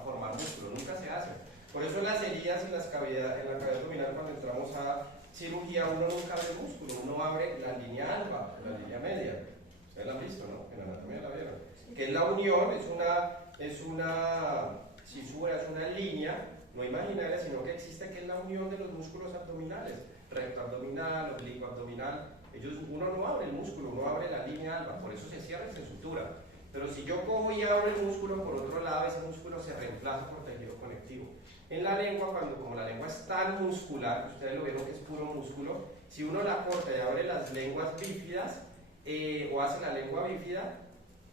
formar músculo, nunca se hace. Por eso en las heridas y en la cavidad abdominal, cuando entramos a cirugía, uno nunca ve el músculo, uno abre la línea alba, la línea media. Ustedes la han visto, ¿no? En anatomía la vieron. Que es la unión, es una cisura, es una línea, no imaginaria, sino que existe, que es la unión de los músculos abdominales, recto abdominal, oblicuo abdominal. Uno no abre el músculo, uno abre la línea alba, por eso se cierra y se sutura. Pero si yo cojo y abro el músculo por otro lado, ese músculo se reemplaza por tejido conectivo. En la lengua, como la lengua es tan muscular, ustedes lo vieron que es puro músculo, si uno la corta y abre las lenguas bífidas, o hace la lengua bífida,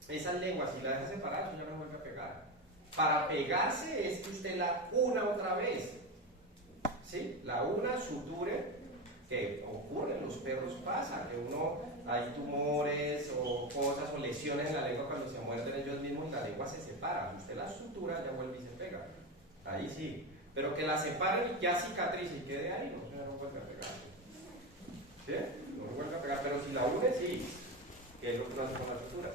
esas lenguas, si la deja separar, eso ya no vuelve a pegar. Para pegarse es que usted la una otra vez, ¿sí? La una, suture, que ocurre en los perros, pasa, que hay tumores o cosas o lesiones en la lengua cuando se muerden ellos mismos y la lengua se separa. Usted la sutura, ya vuelve y se pega. Ahí sí. Pero que la separen y ya cicatrice y quede ahí, no vuelve a pegar. ¿Sí? No vuelve a pegar, pero si la une, sí. Que es lo que no hace con la sutura.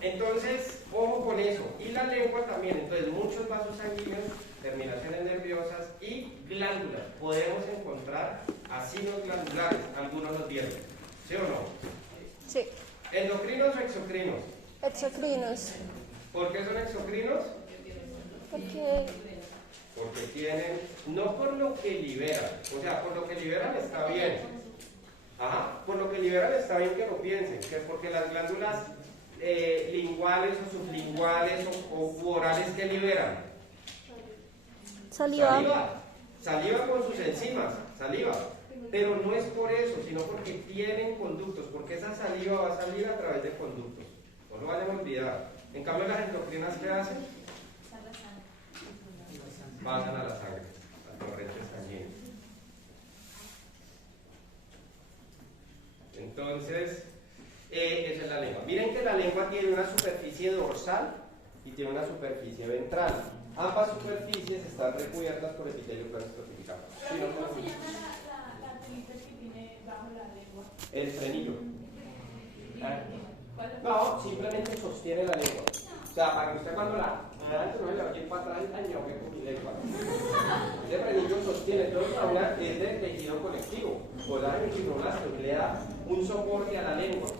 Entonces, ojo con eso. Y la lengua también. Entonces, muchos vasos sanguíneos, terminaciones nerviosas y glándulas. Podemos encontrar asinos glandulares. Algunos los vieron. ¿Sí o no? Sí. ¿Endocrinos o exocrinos? Exocrinos. ¿Por qué son exocrinos? Porque tienen, no por lo que liberan, o sea, por lo que liberan está bien. Ajá, por lo que liberan está bien que lo piensen, que es porque las glándulas linguales o sublinguales o orales que liberan. Saliva. Saliva con sus enzimas, saliva. Pero no es por eso, sino porque tienen conductos, porque esa saliva va a salir a través de conductos. No lo vayan a olvidar. En cambio, las endocrinas, ¿qué hacen? Pasan a la sangre, al torrente sanguíneo. Entonces, esa es la lengua. Miren que la lengua tiene una superficie dorsal y tiene una superficie ventral. Ambas superficies están recubiertas por epitelio plano estratificado. ¿Sí, no? ¿Cómo se llama la telita que tiene bajo la lengua? El frenillo. ¿Cuál es? No, simplemente sostiene la lengua. O sea, para que usted cuando no le vaya para atrás el daño que con mi lengua. Ese frenillo sostiene, entonces ahora es de tejido conectivo, colágeno y fibroblastos, le da un soporte a la lengua.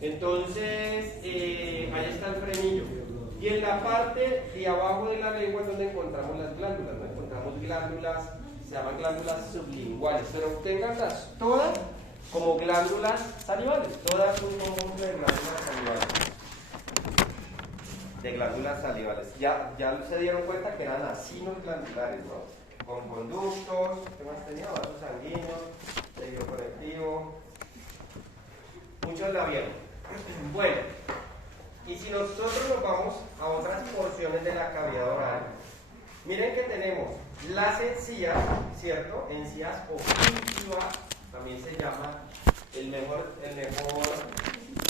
Entonces, ahí está el frenillo. Y en la parte de abajo de la lengua es donde encontramos las glándulas, ¿no? Encontramos glándulas, se llaman glándulas sublinguales, pero obténganlas todas como glándulas salivales, todas son conjunto de glándulas salivales. De glándulas salivales. Ya se dieron cuenta que eran asinos glandulares, ¿no? Con conductos, ¿qué más tenía? Vasos sanguíneos, tejido conectivo. Muchos la vieron. Bueno, y si nosotros nos vamos a otras porciones de la cavidad oral, miren que tenemos las encías, ¿cierto? Encías o gingiva, también se llama el mejor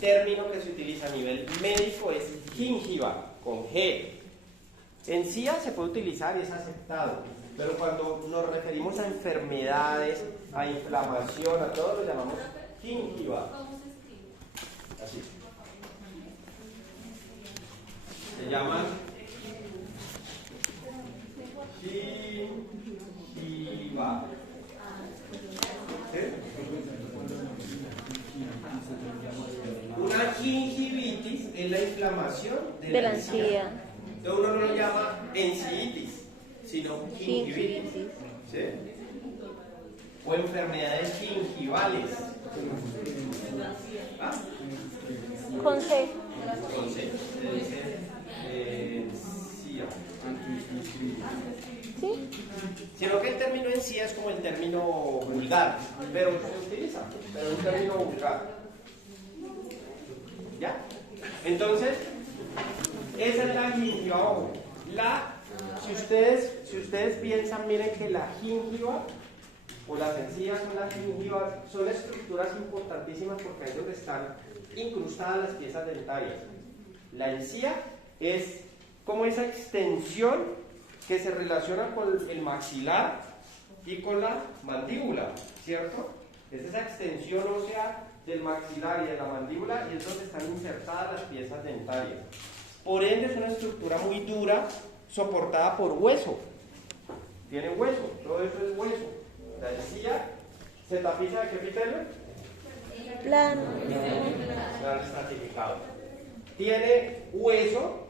término que se utiliza a nivel médico es gingiva, con G. Encía se puede utilizar y es aceptado, pero cuando nos referimos a enfermedades, a inflamación, a todo lo llamamos gingiva. Así. Se llaman gingiva. ¿Sí? Una gingivitis es la inflamación de la encía. Entonces uno no lo llama enciitis, sino gingivitis. ¿Sí? O enfermedades gingivales. ¿Ah? Con C. Con C. Se dice encía. ¿Sí? Sino que el término encía es como el término vulgar, pero se utiliza, pero es un término vulgar. ¿Ya? Entonces, esa es la gingiva, ojo. La si ustedes piensan, miren que la gingiva o las encías son las gingivas, son estructuras importantísimas porque ahí es donde están incrustadas las piezas dentarias. La encía es como esa extensión que se relaciona con el maxilar y con la mandíbula, ¿cierto? Es esa extensión ósea del maxilar y de la mandíbula y es donde están insertadas las piezas dentarias. Por ende es una estructura muy dura, soportada por hueso. Tiene hueso, todo eso es hueso. La encía se tapiza de qué epitelio? Plano. Plano estratificado. Tiene hueso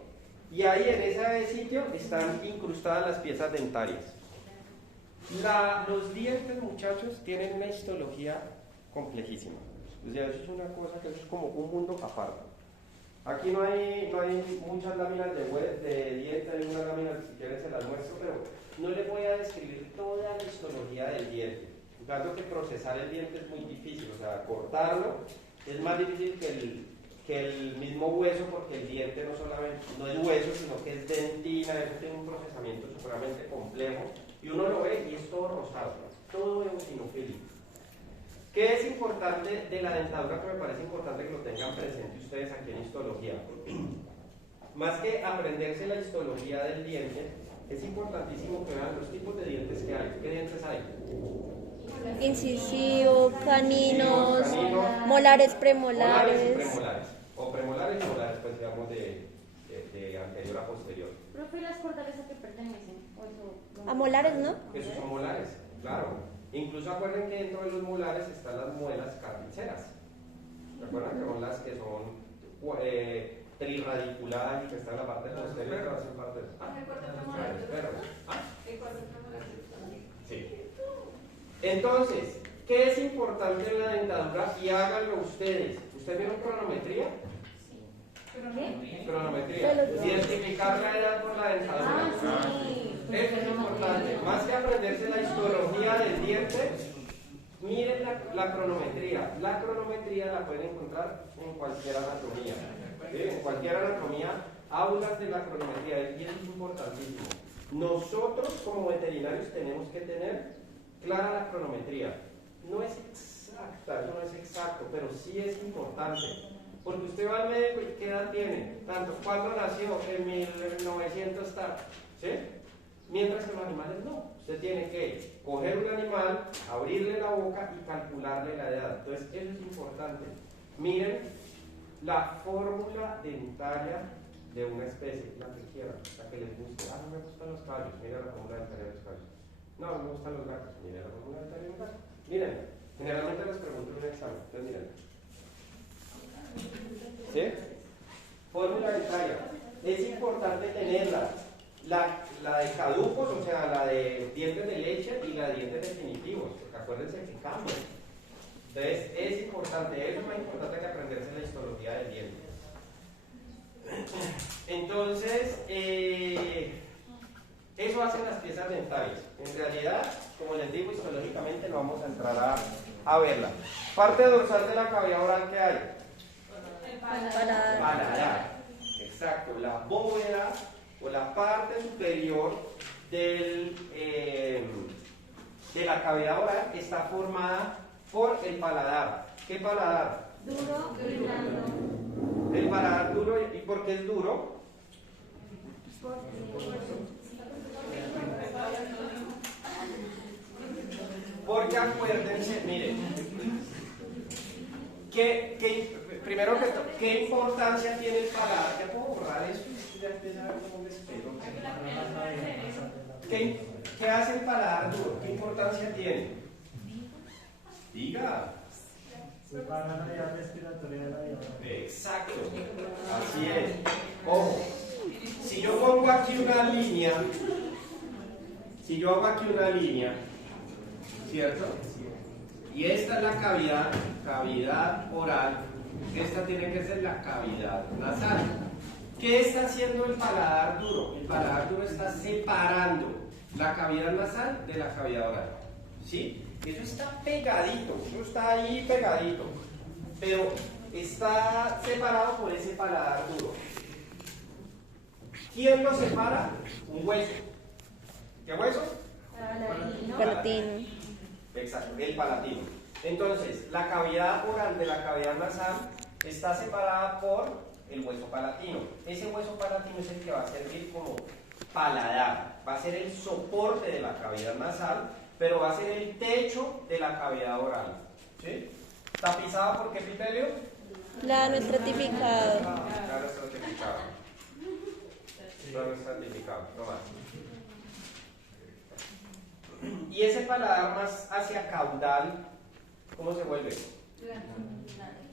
y ahí en ese sitio están incrustadas las piezas dentarias. Los dientes, muchachos, tienen una histología complejísima. O sea, eso es una cosa que es como un mundo aparte. Aquí no hay muchas láminas de diente, hay una lámina, si quieren se las muestro, pero no les voy a describir toda la histología del diente. Dado que procesar el diente es muy difícil, o sea, cortarlo es más difícil que el mismo hueso, porque el diente no solamente no es hueso, sino que es dentina, eso tiene un procesamiento supremamente complejo, y uno lo ve y es todo rosado, todo eosinofílico. ¿Qué es importante de la dentadura que me parece importante que lo tengan presente ustedes aquí en histología? Más que aprenderse la histología del diente, es importantísimo que vean los tipos de dientes que hay. ¿Qué dientes hay? Incisivo, caninos, Canino, molares, molares y premolares. premolares. O premolares y molares, pues digamos de anterior a posterior. Profe, ¿las cordales a qué pertenecen? ¿O eso A molares, ¿no? Esos son molares, claro. Incluso acuerden que dentro de los molares están las muelas carniceras. ¿Se acuerdan que son las que son trirradiculadas y que están en la parte posterior? Que hacen parte de... Sí. Entonces, ¿qué es importante en la dentadura? Y háganlo ustedes. ¿Ustedes vieron cronometría? ¿Qué? Cronometría. Identificar la edad por la dentadura. Eso es importante. Más que aprenderse la histología del diente, miren la cronometría. La cronometría la pueden encontrar en cualquier anatomía. ¿Sí? En cualquier anatomía, aulas de la cronometría. Y eso es importantísimo. Nosotros como veterinarios tenemos que tener clara la cronometría. No es exacta, eso no es exacto, pero sí es importante. Porque usted va al médico y ¿qué edad tiene? Tanto, ¿cuándo nació? En 1900 está. ¿Sí? Mientras que los animales no. Usted tiene que coger un animal, abrirle la boca y calcularle la edad. Entonces, eso es importante. Miren la fórmula dentaria de una especie, la que quieran, la que les guste. Ah, no me gustan los caballos, mira la fórmula dentaria de los caballos. No, no me gustan los gatos, mira la fórmula dentaria de un gato. Miren, generalmente les pregunto en un examen, entonces miren. ¿Sí? Fórmula dentaria. Es importante tenerla. La de caducos, o sea, la de dientes de leche y la de dientes definitivos, porque acuérdense que cambian. Entonces, es importante, eso es más importante que aprenderse la histología del diente. Entonces, eso hacen las piezas dentarias. En realidad, como les digo, histológicamente no vamos a entrar a verla. Parte dorsal de la cavidad oral que hay. Paladar. Exacto, la bóveda o la parte superior de la cavidad oral está formada por el paladar. ¿Qué paladar? Duro y blando. El paladar duro. ¿Y por qué es duro? Porque acuérdense, miren, primero que todo, ¿qué importancia tiene el paladar? ¿Ya puedo borrar eso? Ya empieza a ver como un despego. ¿Qué hace el paladar duro? ¿Qué importancia tiene? Diga. Separa la vía respiratoria de la vía. Exacto. Así es. Ojo. Si yo pongo aquí una línea, si yo hago aquí una línea, ¿cierto? Y esta es la cavidad oral, esta tiene que ser la cavidad nasal. ¿Qué está haciendo el paladar duro? El paladar duro está separando la cavidad nasal de la cavidad oral. ¿Sí? Eso está pegadito, eso está ahí pegadito, pero está separado por ese paladar duro. ¿Quién lo separa? Un hueso. ¿Qué hueso? Palatino. Exacto, el palatino. Entonces, la cavidad oral de la cavidad nasal está separada por el hueso palatino. Ese hueso palatino es el que va a servir como paladar, va a ser el soporte de la cavidad nasal, pero va a ser el techo de la cavidad oral. ¿Sí? ¿Tapizada por qué epitelio? Plano estratificado. Plano estratificado. Plano estratificado, no más. Y ese paladar más hacia caudal, ¿cómo se vuelve?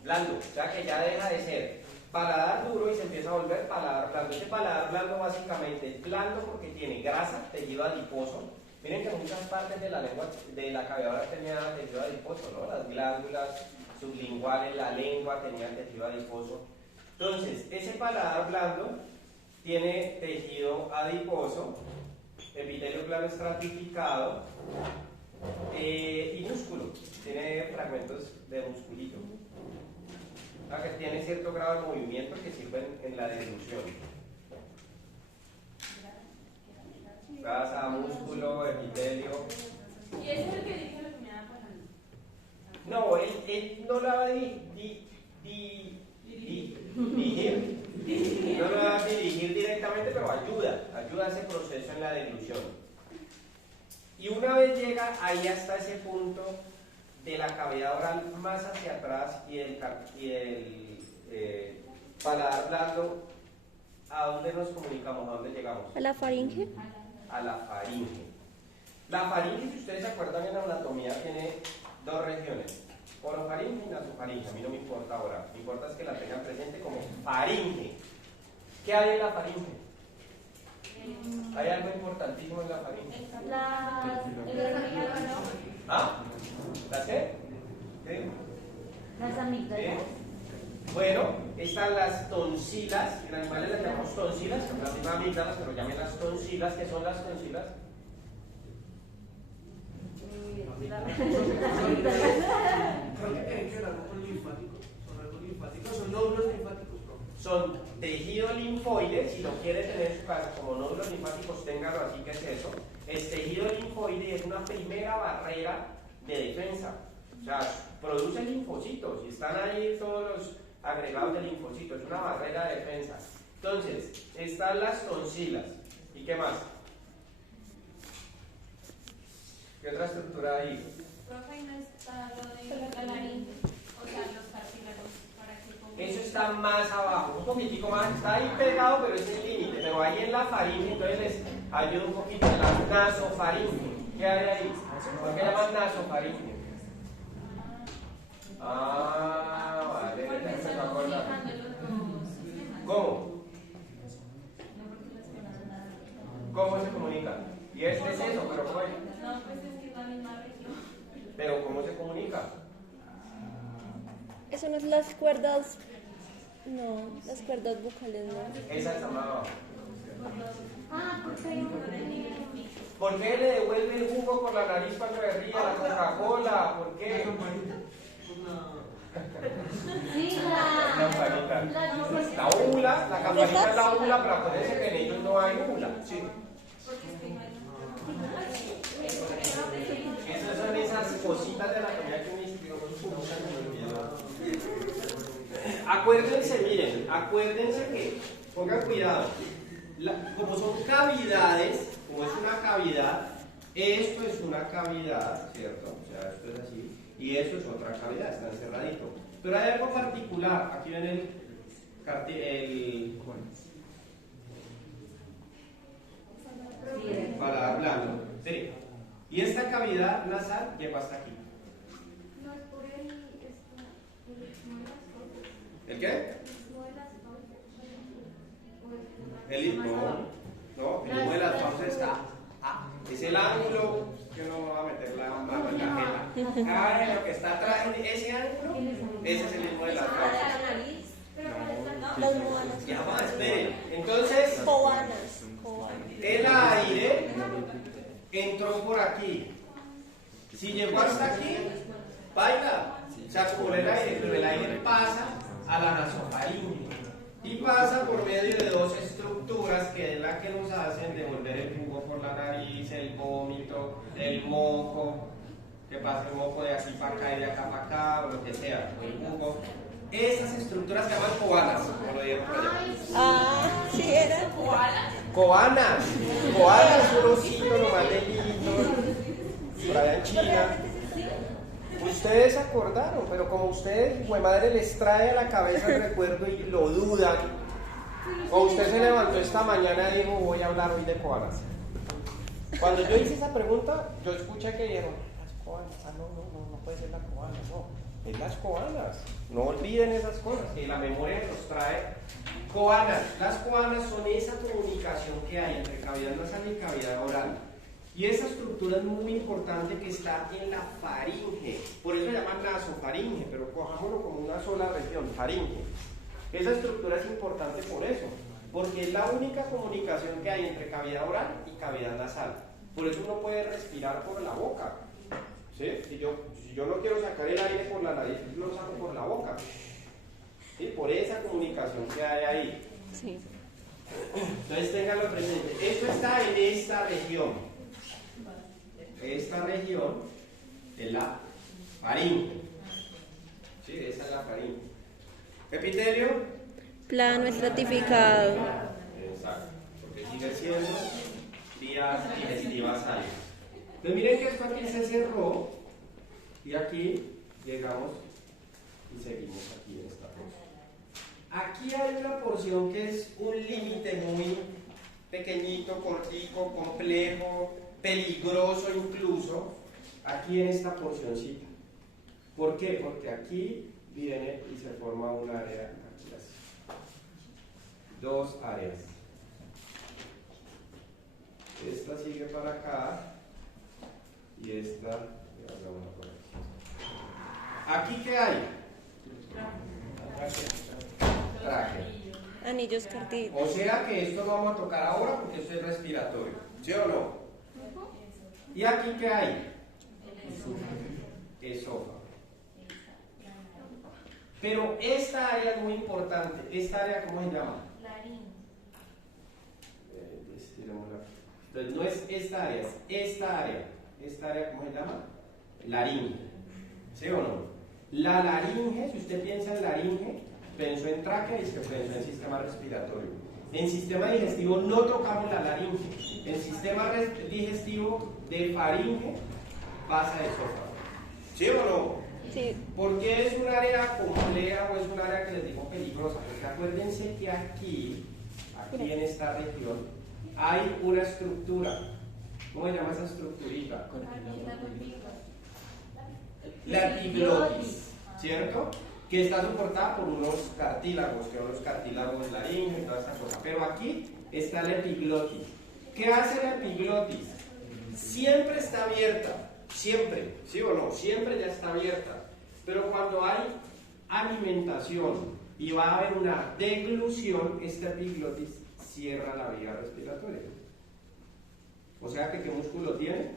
Blando. O sea que ya deja de ser paladar duro y se empieza a volver paladar blando. Ese paladar blando básicamente es blando porque tiene grasa, tejido adiposo. Miren que muchas partes de la lengua, de la cavidad oral tenía tejido adiposo, ¿no? Las glándulas sublinguales, la lengua tenía tejido adiposo. Entonces, ese paladar blando tiene tejido adiposo, epitelio plano estratificado y músculo. Tiene fragmentos de musculito. O sea que tiene cierto grado de movimiento que sirven en la deglución. Grasa, músculo, epitelio. Y ese es el que dirige la comida con No, él no la va a dirigir. No lo va a dirigir directamente, pero ayuda a ese proceso en la deglución. Y una vez llega ahí hasta ese punto de la cavidad oral más hacia atrás y el paladar blando, ¿a dónde nos comunicamos? ¿A dónde llegamos? ¿A la faringe? A la faringe. La faringe, si ustedes se acuerdan en anatomía, tiene dos regiones, orofaringe y nasofaringe. A mí no me importa ahora, me importa es que la tengan presente como faringe. ¿Qué hay en la faringe? Hay algo importantísimo en la faringe. ¿Ah? ¿Las qué? ¿Qué? Las amígdalas. Bueno, están las tonsilas, en animales las llamamos tonsilas, son las mismas amígdalas, pero llamen las tonsilas. ¿Qué son las tonsilas? Son nódulos linfáticos. Son tejido linfoide, si lo quiere tener en su casa como nódulos linfáticos, ténganlo así, que es eso. El tejido linfoide es una primera barrera de defensa. O sea, produce linfocitos y están ahí todos los agregados de linfocitos, es una barrera de defensa. Entonces, están las tonsilas. ¿Y qué más? ¿Qué otra estructura hay? Profe, no está lo de la laringe, o sea, los cartílagos, para que Eso está más abajo, un poquitico más, está ahí pegado, pero es el límite. Pero ahí en la faringe, entonces les ayuda un poquito en la nasofaringe. ¿Qué hay ahí? ¿Por qué llaman nasofaringe? Ah, vale, ya se me acuerda. ¿Cómo? ¿Cómo se comunica? Y este es eso, pero ¿cómo es? No, pues es que es la misma región. Pero ¿cómo se comunica? Eso no es las cuerdas. No, las cuerdas bucales no. Esa está más abajo. Ah, porque hay un ¿Por qué le devuelve el jugo por la nariz cuando le ríe a la Coca-Cola? ¿Por qué? Sí, La campanita. La úvula, la campanita es la úvula, pero acuérdense que en ellos no hay úvula. Sí. Esas son esas cositas de la comida que me inspiró con su música, me olvidó. Acuérdense, miren, acuérdense que, pongan cuidado, como son cavidades, como es una cavidad, esto es una cavidad, ¿cierto? O sea, esto es así, y eso es otra cavidad, está encerradito. Pero hay algo particular, aquí ven el paladar blando. Sí. Y esta cavidad nasal lleva hasta aquí. No es por el ¿El qué? El limbo. No, el limbo de las fauces está. Es el ángulo que uno va a meter la mano en la jeta. Ah, lo que está atrás, ese ángulo, ese es el limbo de las fauces. Las moanas. Ya va, esperen. Entonces, Coanas. el aire entró por aquí. Si llegó hasta aquí, baila. Se acumula el aire, pero el aire pasa a la nasofaringe y pasa por medio de dos estructuras. estructuras que es la que nos hacen devolver el jugo por la nariz, el vómito, el moco, que pasa el moco de aquí para acá y de acá para acá, o lo que sea, o el jugo. Esas estructuras se llaman coanas, como lo dieron por allá. Ah, sí era. Coanas. Coanas es un osito nomás de lindo, por allá en China. Ustedes se acordaron, pero como ustedes, mi madre, les trae a la cabeza el recuerdo y lo dudan, o usted se levantó esta mañana y dijo, voy a hablar hoy de koalas. Cuando yo hice esa pregunta, yo escuché que dijeron, las koalas, no puede ser la koala, no, es las koalas. No olviden esas cosas, que la memoria nos trae koalas. Las koalas son esa comunicación que hay entre cavidad nasal y cavidad oral. Y esa estructura es muy importante que está en la faringe, por eso se llama nasofaringe, pero cojámoslo como una sola región, faringe. Esa estructura es importante por eso, porque es la única comunicación que hay entre cavidad oral y cavidad nasal. Por eso uno puede respirar por la boca. ¿Sí? Si yo no quiero sacar el aire por la nariz, lo saco por la boca. ¿Sí? Por esa comunicación que hay ahí. Sí. Entonces ténganlo presente. Esto está en esta región. Esta región es la faringe. ¿Sí? Esa es la faringe. Epitelio. Plano estratificado. Exacto. Porque sigue siendo vías digestivas áreas. Entonces miren que esto aquí se cerró y aquí llegamos y seguimos aquí en esta porción. Aquí hay una porción que es un límite muy pequeñito, cortico, complejo, peligroso incluso, aquí en esta porcioncita. ¿Por qué? Porque aquí viene y se forma un área, aquí así. Dos áreas. Esta sigue para acá y esta, por aquí. ¿Aquí qué hay? Traje. Anillos cartílagos. O sea que esto lo vamos a tocar ahora porque esto es respiratorio, ¿sí o no? ¿Y aquí qué hay? Esófago. Pero esta área es muy importante. ¿Esta área cómo se llama? Entonces no es esta área, es esta área. ¿Esta área cómo se llama? Laringe. ¿Sí o no? La laringe, si usted piensa en laringe, pensó en tráquea y se pensó en sistema respiratorio. En sistema digestivo no tocamos la laringe. En sistema digestivo de faringe pasa a esófago. ¿Sí o no? Sí. ¿Por qué es un área compleja o es un área que les digo peligrosa? Porque acuérdense que aquí en esta región, hay una estructura. ¿Cómo se llama esa estructurita? La epiglotis, ¿cierto? Que está soportada por unos cartílagos, que son los cartílagos de laringe y toda esta cosa. Pero aquí está la epiglotis. ¿Qué hace la epiglotis? Siempre está abierta, siempre, ¿sí o no? Siempre ya está abierta. Pero cuando hay alimentación y va a haber una deglución, esta epiglotis cierra la vía respiratoria. O sea que ¿qué músculo tiene?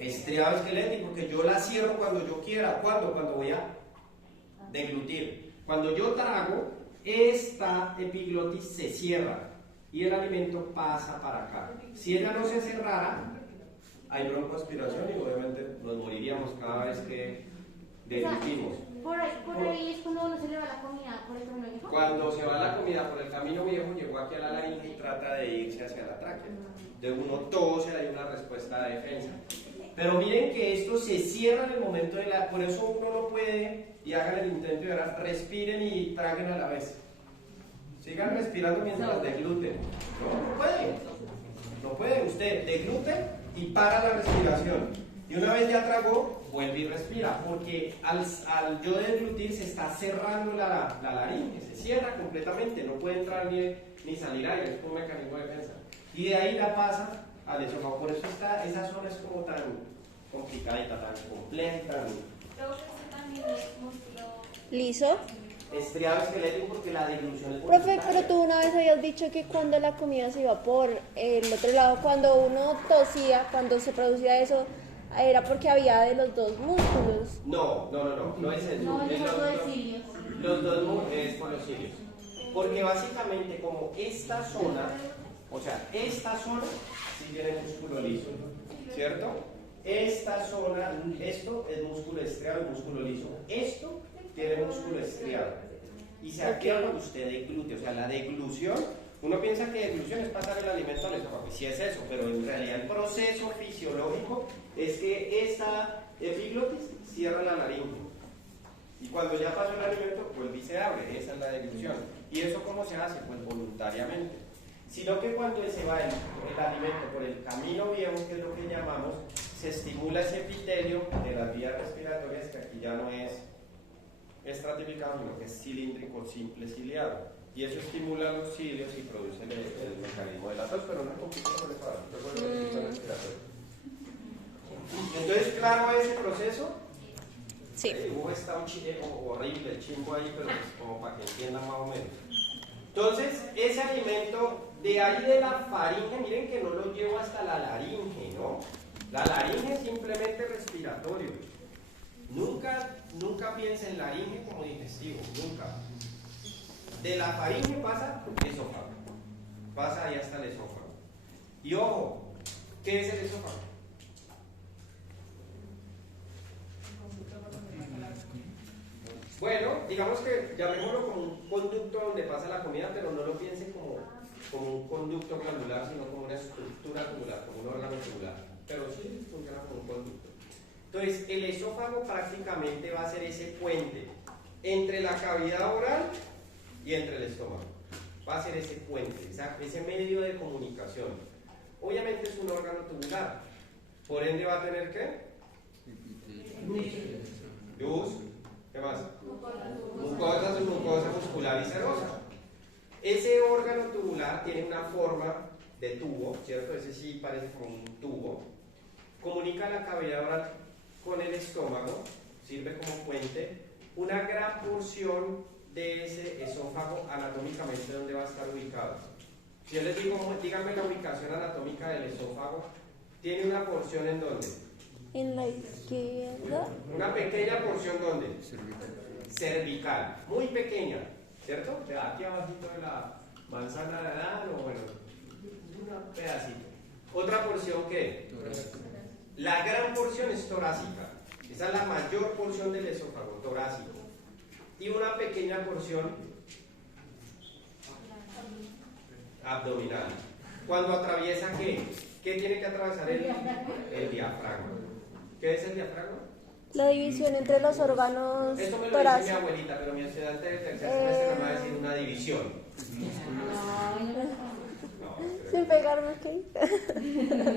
Estriado esquelético, que yo la cierro cuando yo quiera. ¿Cuándo? Cuando voy a deglutir. Cuando yo trago, esta epiglotis se cierra y el alimento pasa para acá. Si ella no se cerrara, hay broncoaspiración y obviamente nos moriríamos cada vez que deglutimos. Por ahí es cuando uno se le va la comida por el camino viejo. Cuando se va la comida por el camino viejo, llegó aquí a la laringe y trata de irse hacia la tráquea. De uno tose, hay una respuesta de defensa. Pero miren que esto se cierra en el momento de la... Por eso uno no puede, y hagan el intento de ahora, respiren y traguen a la vez. Sigan respirando mientras degluten. No puede. No puede. Usted deglute y para la respiración. Y una vez ya tragó, vuelve y respira. Porque al yo deglutir se está cerrando la laringe. Se cierra completamente. No puede entrar ni salir aire. Es un mecanismo de defensa. Y de ahí la pasa al esófago. Por eso esa zona es como tan complicadita, tan compleja y tan... Creo que eso también es músculo ¿Liso? estriado esquelético porque la deglución es Profe, voluntaria. pero tú una vez habías dicho que cuando la comida se iba por el otro lado, cuando uno tosía, cuando se producía eso, era porque había de los dos músculos. No es eso. No, Es es algo de cilios. los dos es por los cilios. Porque básicamente como esta zona, o sea, esta zona sí tiene músculo liso, ¿cierto? Esta zona, esto es músculo estriado y músculo liso. Esto tiene músculo estriado. Y se activa cuando usted deglutea, o sea, la deglución. Uno piensa que deglución es pasar el alimento al esófago, sí es eso, pero en realidad el proceso fisiológico es que esta epiglotis cierra la laringe. Y cuando ya pasó el alimento, vuelve y se abre, esa es la deglución. ¿Y eso cómo se hace? Pues voluntariamente. Sino que cuando se va el alimento por el camino viejo, que es lo que llamamos, se estimula ese epitelio de las vías respiratorias, que aquí ya no es estratificado, sino que es cilíndrico, simple ciliado. Y eso estimula los cilios y produce el mecanismo de la tos, pero no es complicado con el respiratorio. Entonces, claro, ese proceso. Sí. Está horrible el chimbo ahí, pero es como para que entiendan más o menos. Entonces, ese alimento de ahí de la faringe, miren que no lo llevo hasta la laringe, ¿no? La laringe es simplemente respiratorio. Nunca piensen en laringe como digestivo, nunca. De la faringe pasa al esófago. Pasa ahí hasta el esófago. Y ojo, ¿qué es el esófago? Bueno, digamos que llamémoslo como un conducto donde pasa la comida, pero no lo piensen como un conducto glandular, sino como una estructura tubular, como un órgano tubular. Pero sí funciona como un conducto. Entonces, el esófago prácticamente va a ser ese puente entre la cavidad oral y entre el estómago. Va a ser ese puente, ese medio de comunicación. Obviamente es un órgano tubular. Por ende va a tener ¿qué? Luz. ¿Qué más? Mucosa muscular y serosa. Ese órgano tubular tiene una forma de tubo, ¿cierto? Ese sí parece como un tubo. Comunica la cavidad oral con el estómago, sirve como puente. Una gran porción de ese esófago anatómicamente, ¿dónde va a estar ubicado? Si yo les digo, díganme la ubicación anatómica del esófago, tiene una porción en ¿dónde? En la izquierda. Una pequeña porción ¿dónde? Cervical, muy pequeña, ¿cierto? Aquí abajito de la manzana de Adán, o bueno, un pedacito. Otra porción ¿qué? La gran porción es torácica. Esa es la mayor porción del esófago, torácico. Y una pequeña porción abdominal. Cuando atraviesa ¿qué? ¿Qué tiene que atravesar el diafragma? ¿Qué es el diafragma? La división entre los órganos Esto me lo dice mi abuelita, pero mi estudiante de tercer semestre me va a decir una división. Sin pegarme, ¿ok?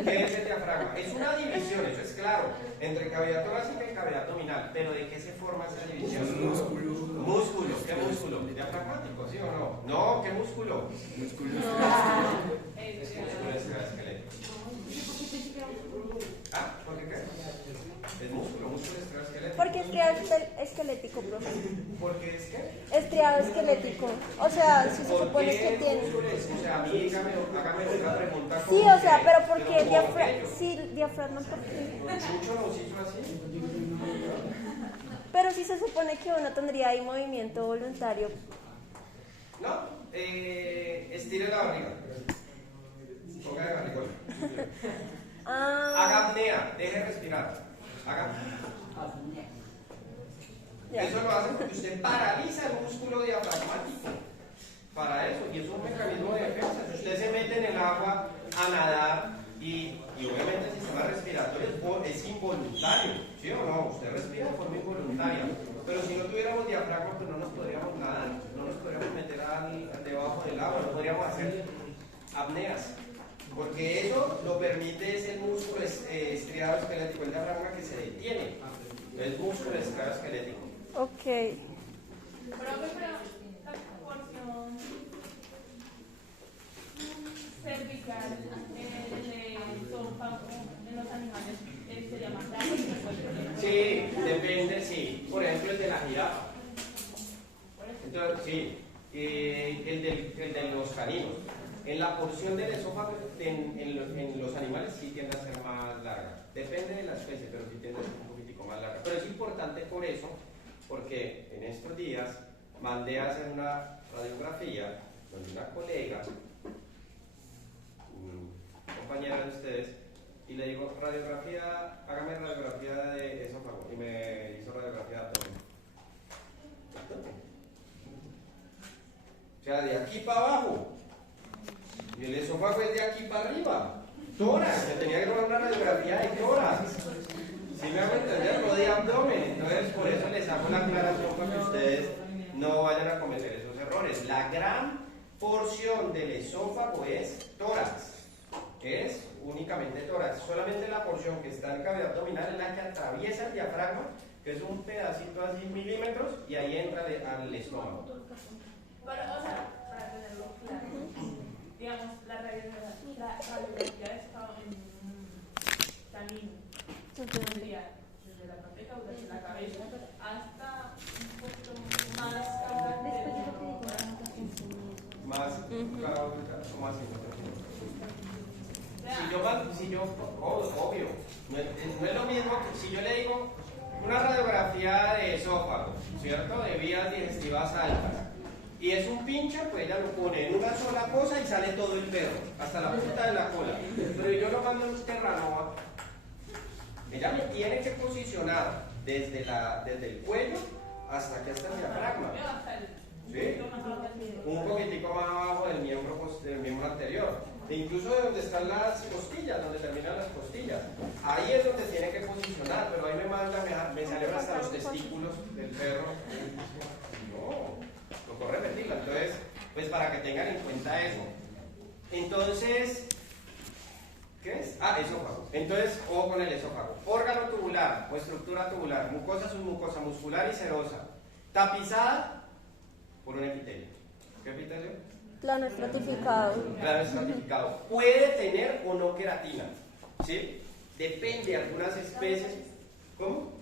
¿Qué es el diafragma? Es una división, eso es claro, entre cavidad torácica y cavidad abdominal. ¿Pero de qué se forma esa división? Músculo. ¿Qué músculo? ¿Diafragmático, sí o no? No, ¿qué músculo? Músculo esquelético. ¿Ah? ¿Por qué qué? Es músculo esquelético. ¿Por qué estriado esquelético, profe? ¿Por qué es qué? Estriado esquelético. O sea, si se supone que tiene. O sea, a mí, hágame otra pregunta. Sí, o sea, pero ¿por qué el diafragma? Sí, el diafragma, ¿por qué? ¿Chucho nos hizo así? Pero si se supone que uno tendría ahí movimiento voluntario. No, estire la barriga. Ponga de barrigón. Haga apnea, deje respirar. Haga. Eso lo hace porque usted paraliza el músculo diafragmático. Para eso, y es un mecanismo de defensa. Si usted se mete en el agua a nadar y obviamente el sistema respiratorio es involuntario, ¿sí o no? Usted respira de forma involuntaria. Pero si no tuviéramos diafragma, pues no nos podríamos nadar, no nos podríamos meter debajo del agua, no podríamos hacer apneas. Porque eso lo permite es el músculo estriado esquelético, el diafragma que se detiene. El músculo estriado esquelético. Ok. Pero la porción cervical en el esófago en los animales se llama grande. Sí, depende, sí. Por ejemplo, el de la jirafa. Entonces, sí. El de los caninos. En la porción del esófago, en los animales sí tiende a ser más larga. Depende de la especie, pero sí tiende a ser un poquitico más larga. Pero es importante por eso, porque en estos días mandé a hacer una radiografía donde una colega, compañera de ustedes, y le digo, radiografía, hágame radiografía de esófago, y me hizo radiografía de abdomen. O sea, de aquí para abajo. Y el esófago es de aquí para arriba. Tórax, me tenía que tomar una radiografía de tórax. Si me hago entender, no de abdomen. Entonces, por eso les hago la aclaración para que ustedes no vayan a cometer esos errores. La gran porción del esófago es tórax. Es únicamente tórax. Solamente la porción que está en cavidad abdominal es la que atraviesa el diafragma, que es un pedacito así milímetros, y ahí entra al estómago. Bueno, o sea, para tenerlo claro, digamos, la radiografía de estado en camino sería desde la parte caudal de la cabeza hasta un poquito más caudal Más como así. Obvio, no es lo mismo que si yo le digo una radiografía de esófago, ¿cierto? De vías digestivas altas. Y es un pincher, pues ella lo pone en una sola cosa y sale todo el perro, hasta la punta de la cola. Pero yo lo mando en un terranova. Ella me tiene que posicionar desde el cuello hasta aquí, hasta el diafragma. ¿Sí? Un poquitico más abajo del miembro anterior. E incluso de donde están las costillas, donde terminan las costillas. Ahí es donde tiene que posicionar, pero ahí me salen hasta los testículos del perro. No, tocó repetirla. Entonces, pues para que tengan en cuenta eso. Entonces, ¿qué es? Esófago. Entonces, ojo con el esófago. Órgano tubular o estructura tubular, mucosa, submucosa, muscular y serosa. Tapizada por un epitelio. ¿Qué epitelio? Plano estratificado. Plano estratificado. Puede tener o no queratina. ¿Sí? Depende de algunas especies. ¿Cómo?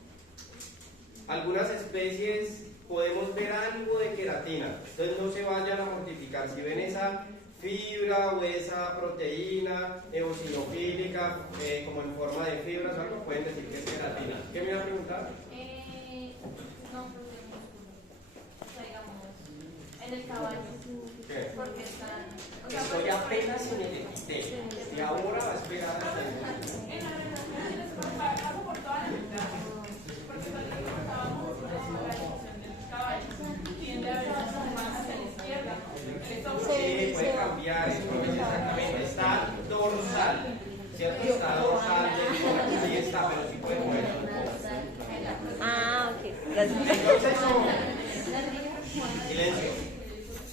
Algunas especies podemos ver algo de queratina. Entonces no se vayan a mortificar. Si ven esa fibra o esa proteína eosinofílica como en forma de fibras o algo, pueden decir que es queratina. ¿Qué me iba a preguntar? No, porque es músculo. O sea, digamos, en el caballo. ¿Qué? Porque están. Estoy apenas en el epitelio. Y ahora va a esperar hasta el en la relación paso por toda la mitad. Porque cuando estábamos haciendo la discusión del caballo, tiende a ver más hacia la izquierda. Sí, puede cambiar, es exactamente. Está dorsal, ¿cierto? Está dorsal, ahí está, pero sí puede mover un poco. Ah, ok. Gracias. Entonces, silencio.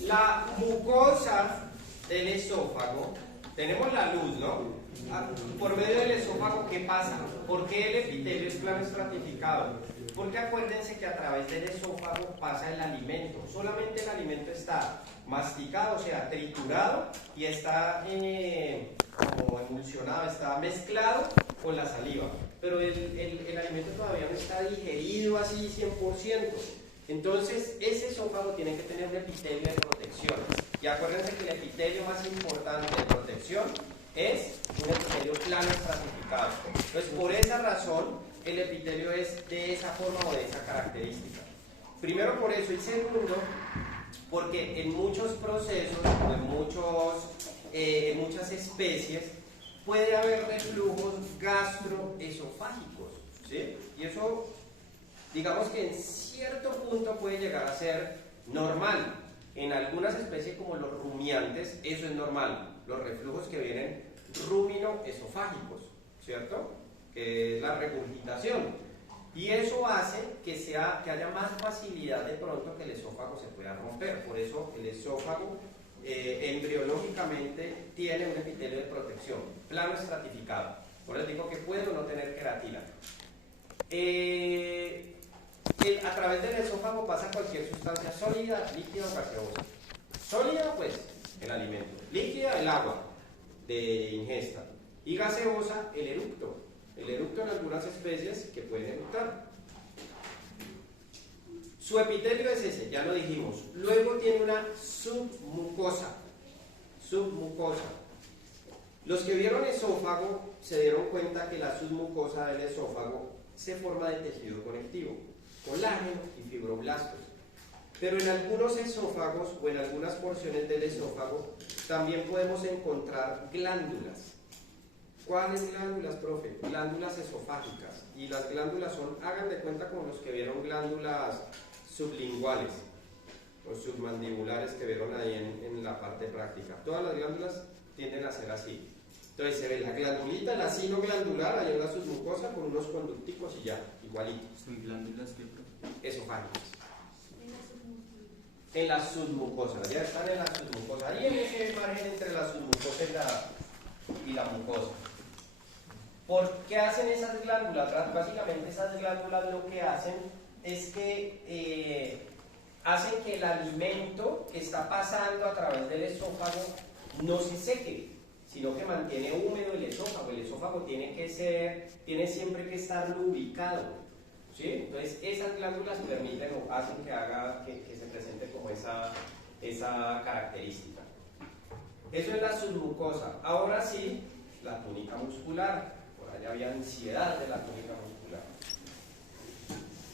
La mucosa del esófago, tenemos la luz, ¿no? Por medio del esófago, ¿qué pasa? ¿Por qué el epitelio es plano estratificado? Porque acuérdense que a través del esófago pasa el alimento. Solamente el alimento está masticado, o sea, triturado, y está como emulsionado, está mezclado con la saliva. Pero el alimento todavía no está digerido así 100%. Entonces, ese esófago tiene que tener un epitelio de protección. Y acuérdense que el epitelio más importante de protección es un epitelio plano estratificado. Entonces, por esa razón, el epitelio es de esa forma o de esa característica. Primero por eso, y segundo, porque en muchos procesos, en muchas especies, puede haber reflujos gastroesofágicos, ¿sí? Y eso, digamos que en cierto punto puede llegar a ser normal. En algunas especies como los rumiantes, eso es normal. Los reflujos que vienen ruminoesofágicos, ¿cierto? Que es la regurgitación. Y eso hace que haya más facilidad de pronto que el esófago se pueda romper. Por eso el esófago embriológicamente tiene un epitelio de protección, plano estratificado. Por eso digo que puede o no tener queratina. A través del esófago pasa cualquier sustancia sólida, líquida o gaseosa. Sólida, pues, el alimento. Líquida, el agua de ingesta. Y gaseosa, el eructo. El eructo en algunas especies que pueden eructar. Su epitelio es ese, ya lo dijimos. Luego tiene una submucosa. submucosa. Los que vieron esófago se dieron cuenta que la submucosa del esófago se forma de tejido conectivo, colágeno y fibroblastos. Pero en algunos esófagos o en algunas porciones del esófago también podemos encontrar glándulas. ¿Cuáles glándulas, profe? Glándulas esofágicas. Y las glándulas son, hagan de cuenta como los que vieron glándulas sublinguales o submandibulares que vieron ahí en la parte práctica. Todas las glándulas tienden a ser así. Entonces se ve la glandulita, la sino glandular, ahí en la submucosa con unos conducticos y ya, igualito. ¿Son glándulas qué, profe? Esofágicas. En la submucosa, ya están en la submucosa. Ahí en ese margen entre la submucosa y la mucosa. ¿Por qué hacen esas glándulas? Básicamente esas glándulas lo que hacen es que hacen que el alimento que está pasando a través del esófago no se seque, sino que mantiene húmedo el esófago. El esófago tiene siempre que estar lubricado, ¿sí? Entonces esas glándulas permiten o hacen que se presente como esa característica. Eso es la submucosa. Ahora sí, la túnica muscular. Por allá había ansiedad de la túnica muscular.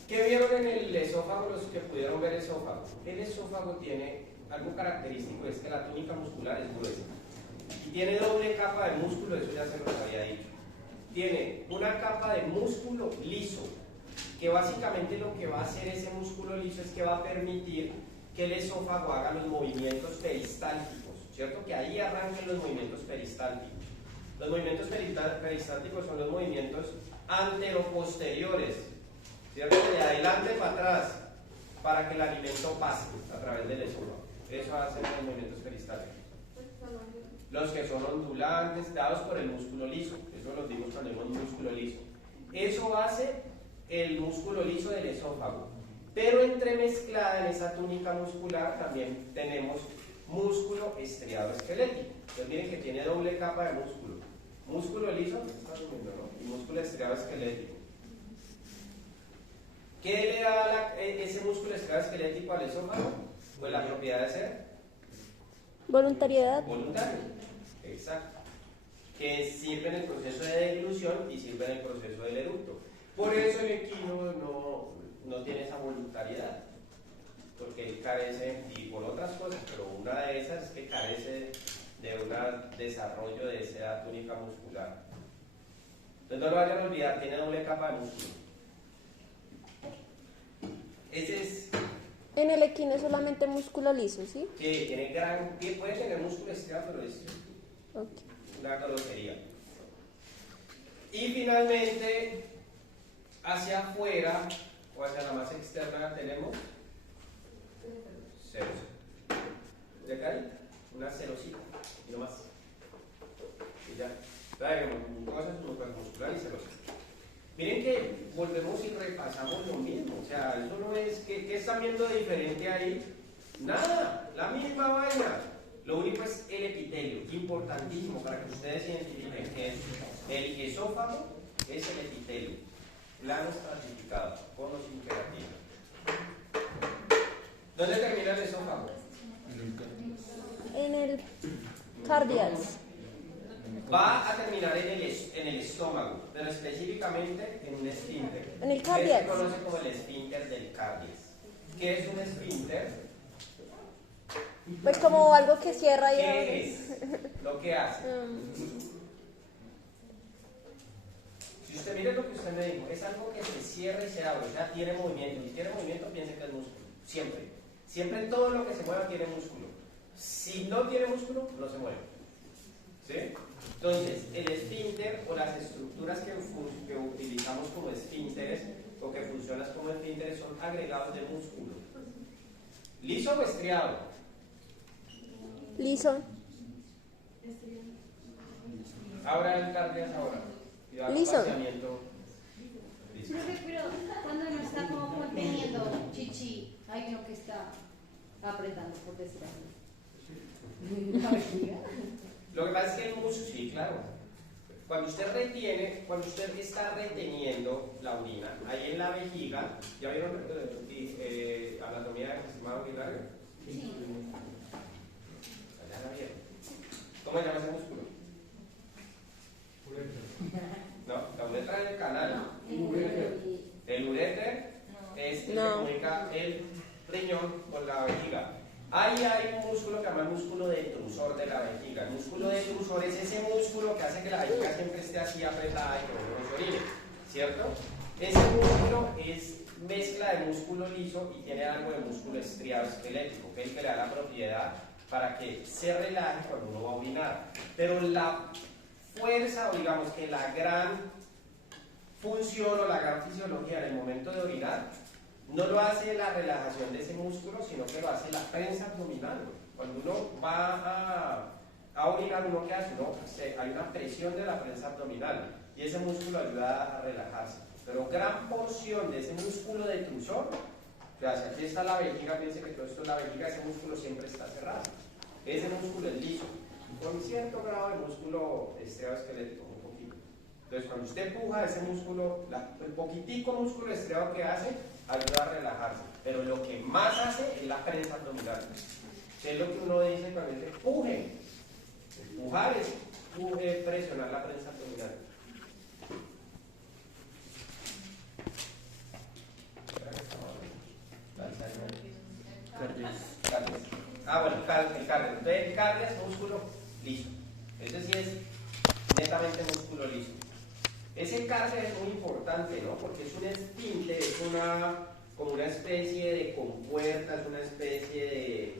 ¿Qué vieron en el esófago los que pudieron ver esófago? El esófago tiene algo característico, es que la túnica muscular es gruesa. Y tiene doble capa de músculo, eso ya se los había dicho. Tiene una capa de músculo liso, que básicamente lo que va a hacer ese músculo liso es que va a permitir que el esófago haga los movimientos peristálticos, ¿cierto? Que ahí arranquen los movimientos peristálticos. Los movimientos peristálticos son los movimientos anteroposteriores, ¿cierto? De adelante para atrás, para que el alimento pase a través del esófago. Eso hacen los movimientos peristálticos. Los que son ondulantes, dados por el músculo liso, eso los dimos cuando vimos músculo liso. Eso hace el músculo liso del esófago. Pero entremezclada en esa túnica muscular también tenemos músculo estriado esquelético. Entonces miren que tiene doble capa de músculo. Músculo liso, ¿no? Y músculo estriado esquelético. ¿Qué le da ese músculo estriado esquelético al esófago? Pues la propiedad de ser Voluntariedad. voluntario. Exacto. Que sirve en el proceso de deglución y sirve en el proceso del eructo. Por eso el equino no tiene esa voluntariedad, porque él carece, y por otras cosas, pero una de esas es que carece de un desarrollo de esa túnica muscular. Entonces no lo vayan a olvidar, tiene doble capa de músculo. Ese es En el equino es solamente músculo liso, ¿sí? que puede tener músculo estriado, pero es Okay. una grosería. Y finalmente, hacia afuera o hacia la más externa tenemos ceros. ¿De acá? Una cerosita, y no más. Y ya. Cosas muscular y cerosita. Miren que volvemos y repasamos lo mismo. O sea, eso no es. ¿Qué están viendo de diferente ahí? Nada, la misma vaina. Lo único es el epitelio, importantísimo para que ustedes identifiquen que es el esófago, es el epitelio, plano estratificado, con los imperativos. ¿Dónde termina el esófago? En el cardias. Va a terminar en el estómago, pero específicamente en un esfínter. En el Se cardias. conoce como el esfínter del cardias. ¿Qué es un esfínter? Pues como algo que cierra y ¿Qué abre. es lo que hace? Si usted mire lo que usted me dijo, es algo que se cierra y se abre, o sea, tiene movimiento. Si tiene movimiento, piense que es músculo. Siempre. Siempre todo lo que se mueva tiene músculo. Si no tiene músculo, no se mueve. ¿Sí? Entonces, el esfínter o las estructuras que utilizamos como esfínteres o que funcionan como esfínteres son agregados de músculo. ¿Liso o estriado? Liso. Ahora el cardias ahora. Liso. Liso. Pero cuando no está como conteniendo chichi, hay uno que está apretando, por decirlo así. La vejiga. Lo que pasa es que el músculo, sí, claro. Cuando usted está reteniendo la orina, ahí en la vejiga, ¿ya vieron anatomía del sistema urinario? Sí. Ya la vieron. que No. comunica el riñón con la vejiga. Ahí hay un músculo que se llama el músculo detrusor de la vejiga. El músculo detrusor es ese músculo que hace que la vejiga siempre esté así apretada y que uno no se orine, ¿cierto? Ese músculo es mezcla de músculo liso y tiene algo de músculo estriado esquelético, que es el que le da la propiedad para que se relaje cuando uno va a orinar. Pero la fuerza, o digamos que la gran función o la gran fisiología en el momento de orinar no lo hace la relajación de ese músculo, sino que lo hace la prensa abdominal. Cuando uno va a orinar, uno que hace, hay una presión de la prensa abdominal y ese músculo ayuda a relajarse. Pero gran porción de ese músculo detrusor, o sea, si aquí está la vejiga, piense que todo esto es la vejiga, ese músculo siempre está cerrado. Ese músculo es liso, con cierto grado de músculo estriado-esquelético, un poquito. Entonces, cuando usted empuja ese músculo, el poquitico músculo estriado que hace, ayuda a relajarse. Pero lo que más hace es la prensa abdominal. Que es lo que uno dice cuando dice empuje. Empujar es presionar la prensa abdominal. Bueno, el cardio. Entonces, el cardio es músculo liso. Ese sí es netamente músculo liso. Ese cardio es muy importante, ¿no? Porque es un esfínter, es como una especie de compuerta, es una especie de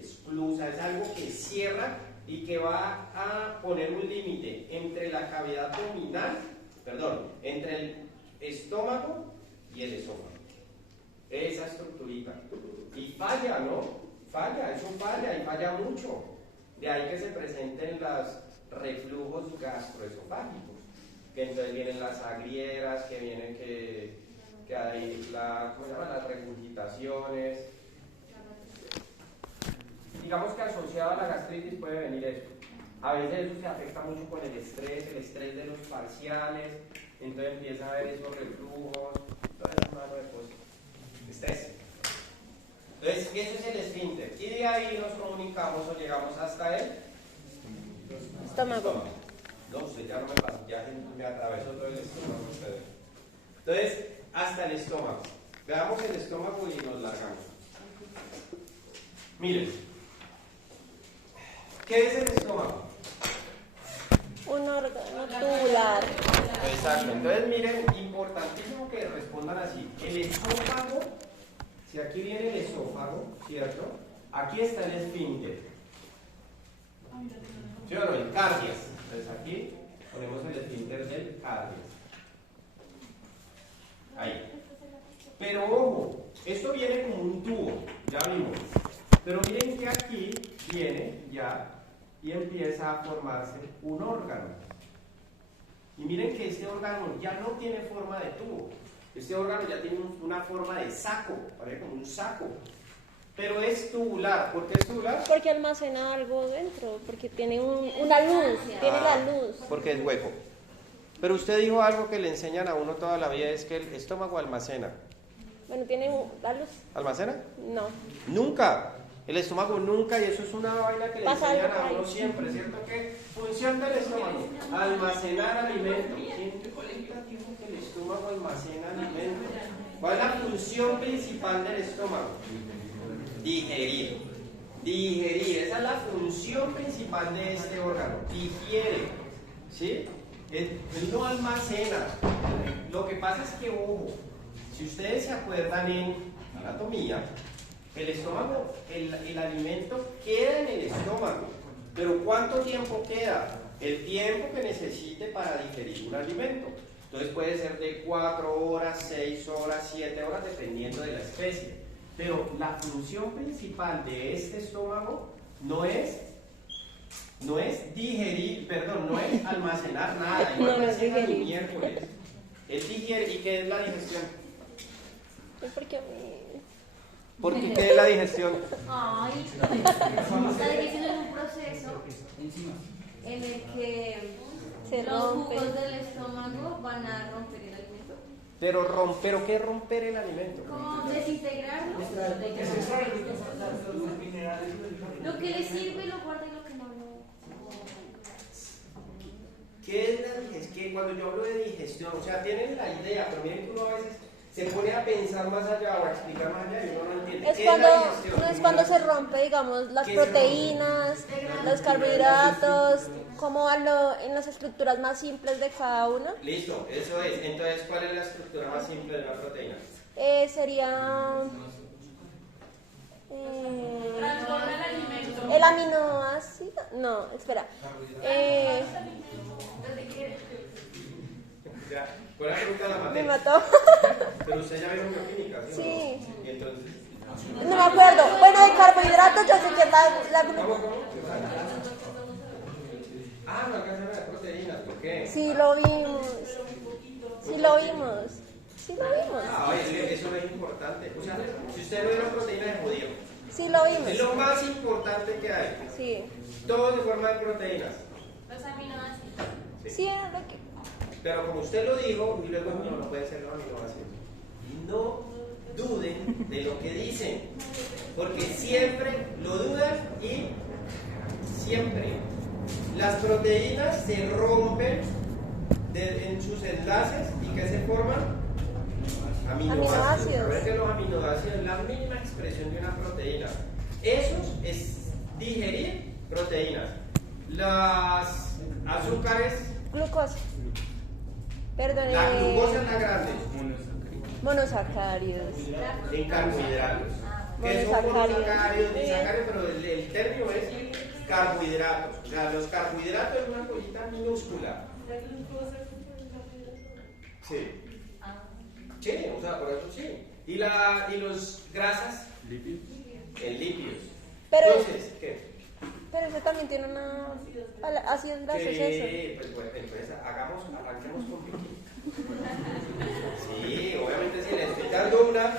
esclusa, es algo que cierra y que va a poner un límite entre la cavidad abdominal, entre el estómago y el esófago. Esa estructurita. Y falla, ¿no? Eso falla y falla mucho. De ahí que se presenten los reflujos gastroesofágicos, que entonces vienen las agrieras, que vienen que hay las regurgitaciones. Digamos que asociado a la gastritis puede venir eso. A veces eso se afecta mucho con el estrés de los parciales, entonces empieza a haber esos reflujos, toda esa mano de cosas. Estrés. Entonces, ese es el esfínter. Y de ahí nos comunicamos o llegamos hasta el Estómago. No, usted ya no me pasa, ya me atravesó todo el estómago. Entonces, hasta el estómago. Veamos el estómago y nos largamos. Miren. ¿Qué es el estómago? Un órgano tubular. Exacto. Entonces, miren, importantísimo que respondan así. El esófago, si aquí viene el esófago, ¿cierto? Aquí está el esfínter. ¿Sí o no? El cardias. Entonces aquí ponemos el esfínter del cardias. Ahí. Pero ojo, esto viene como un tubo, ya vimos. Pero miren que aquí viene ya y empieza a formarse un órgano. Y miren que este órgano ya no tiene forma de tubo. Este órgano ya tiene una forma de saco, parece como un saco. Pero es tubular. ¿Por qué es tubular? Porque almacena algo dentro, porque tiene una luz, tiene la luz. Porque es hueco. Pero usted dijo algo que le enseñan a uno toda la vida, es que el estómago almacena. Bueno, tiene la luz. ¿Almacena? No. Nunca. El estómago nunca, y eso es una vaina que le Pasa enseñan algo a uno ahí. siempre, ¿cierto? ¿Qué función del estómago? Almacenar alimento. ¿Quién te cuenta que el estómago almacena alimento? ¿Cuál es la función principal del estómago? Digerir. Digerir, esa es la función principal de este órgano. Digiere. ¿Sí? Él no almacena. Lo que pasa es que, ojo, si ustedes se acuerdan en anatomía, el estómago, el alimento queda en el estómago. Pero ¿cuánto tiempo queda? El tiempo que necesite para digerir un alimento. Entonces puede ser de 4 horas, 6 horas, 7 horas, dependiendo de la especie. Pero la función principal de este estómago no es digerir, no es almacenar nada. No es almacena digerir. ni miércoles. Es digerir. ¿Y qué es la digestión? Es porque Porque ¿qué es la digestión? Ay, la digestión es un proceso en el que se los rompe. jugos del estómago van a romper el alimento. Pero ¿qué es romper el alimento? ¿Cómo desintegrarlo? Lo que le sirve lo guarda y lo que no lo. ¿Qué es la digestión? Que cuando yo hablo de digestión, o sea, tienen la idea, pero miren que uno a veces se pone a pensar más allá o a explicar más allá y uno no entiende. Es ¿Qué cuando, la digestión? no es cuando se rompe, digamos, las ¿Qué se proteínas, los carbohidratos, como en las estructuras más simples de cada uno. Listo, eso es. Entonces, ¿cuál es la estructura más simple de una proteína? Sería Transforma el alimento. el aminoácido. No, espera. Ya, ¿cuál es la pregunta de la Me materia? mató. Pero usted ya vieron bioquímica, ¿sí? o no? Sí. Y entonces, No me acuerdo. Bueno, de carbohidratos yo sé que es la ¿cómo? Ah, no alcanzan a ver proteínas, ¿por qué? Sí lo vimos. Sí lo vimos. Sí lo vimos. Ah, oye, es que eso no es importante. O sea, si usted no ve las proteínas, es jodido. Sí lo Es vimos. lo más importante que hay. Sí. Todo se forma de proteínas. Los aminoácidos. Sí, es lo que. Pero como usted lo dijo, y luego no puede ser los aminoácidos. Y no duden de lo que dicen, porque siempre lo dudan y siempre. Las proteínas se rompen en sus enlaces y ¿qué se forman? Aminoácidos. A ver que los aminoácidos es la mínima expresión de una proteína. Esos es digerir proteínas. Las azúcares, Glucosa. Perdón. la glucosa es la grande. Monosacáridos. En carbohidratos. Que son Monosacáridos. monosacáridos, disacáridos, pero el término es carbohidratos. O sea, los carbohidratos es una cosita minúscula. Sí. Sí, o sea, por eso sí. Y los grasas en lípidos. Pero, Entonces, ¿qué? pero eso también tiene una. Ácidos grasos, eso. Sí, pues bueno, entonces arranquemos con bioquímica. Sí, obviamente si le estoy dando una.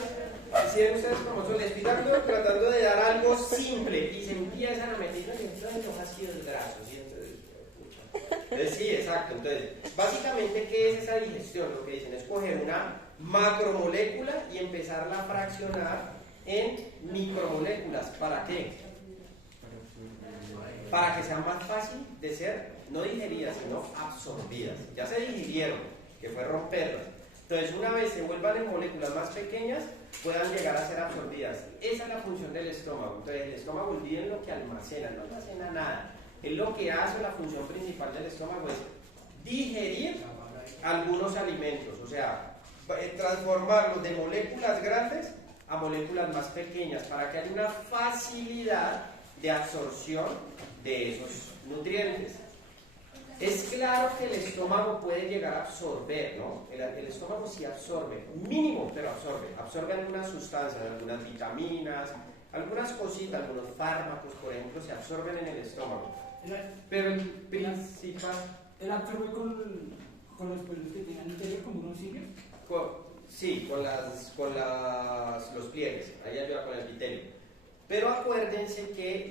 Si ustedes como son, les estoy tratando de dar algo simple y se empiezan a meter en los ácidos grasos. ¿Sí? Entonces, sí, exacto. Entonces, básicamente, ¿qué es esa digestión? Lo que dicen es coger una macromolécula y empezarla a fraccionar en micromoléculas. ¿Para qué? Para que sea más fácil de ser, no digeridas, sino absorbidas. Ya se digirieron, que fue romperlas. Entonces, una vez se vuelvan en moléculas más pequeñas, puedan llegar a ser absorbidas. Esa es la función del estómago. Entonces, el estómago, olviden lo que almacena, no almacena nada. Es lo que hace, la función principal del estómago es digerir algunos alimentos, o sea, transformarlos de moléculas grandes a moléculas más pequeñas para que haya una facilidad de absorción de esos nutrientes. Es claro que el estómago puede llegar a absorber, ¿no? El estómago sí absorbe, mínimo, pero absorbe algunas sustancias, algunas vitaminas, algunas cositas, algunos fármacos, por ejemplo, se absorben en el estómago. Pero el principal... ¿Él absorbe con los pelos que tiene al interior como unos cilios? Sí, con los pliegues, ahí ayuda con el epitelio. Pero acuérdense que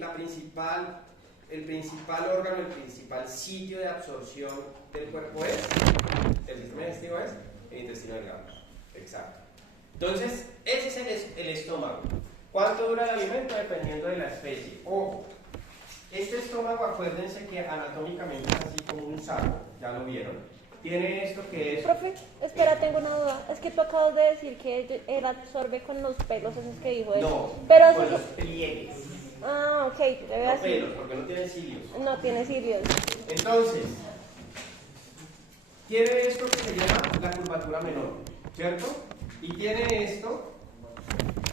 el principal órgano, el principal sitio de absorción del cuerpo es, el sistema digestivo es el intestino delgado. Exacto. Entonces, ese es el estómago. ¿Cuánto dura el alimento? Dependiendo de la especie. Ojo, este estómago, acuérdense que anatómicamente es así como un saco, ya lo vieron. Tiene esto que es... Profe, espera, tengo una duda. Es que tú acabas de decir que él absorbe con los pelos, eso es que dijo él. No, pero con eso los pliegues. Ah, ok, te veo No así. pelos, porque no tiene cilios. No tiene cilios. Entonces, tiene esto que se llama la curvatura menor, ¿cierto? Y tiene esto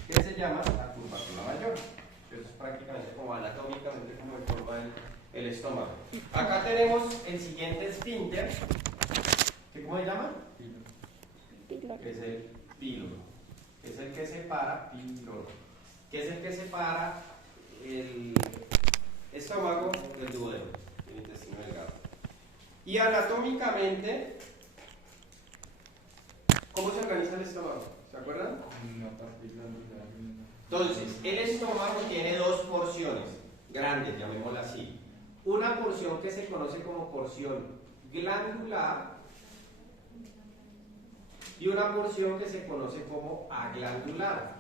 que se llama la curvatura mayor. Eso es prácticamente como anatómicamente como forma el estómago. Acá tenemos el siguiente esfínter, que ¿cómo se llama? Píloro. Es el píloro, es el que separa píloro, que es el que separa el estómago del duodeno, el intestino delgado. Y anatómicamente, ¿cómo se organiza el estómago? ¿Se acuerdan? Entonces, el estómago tiene dos porciones grandes, llamémosla así. Una porción que se conoce como porción glandular y una porción que se conoce como aglandular.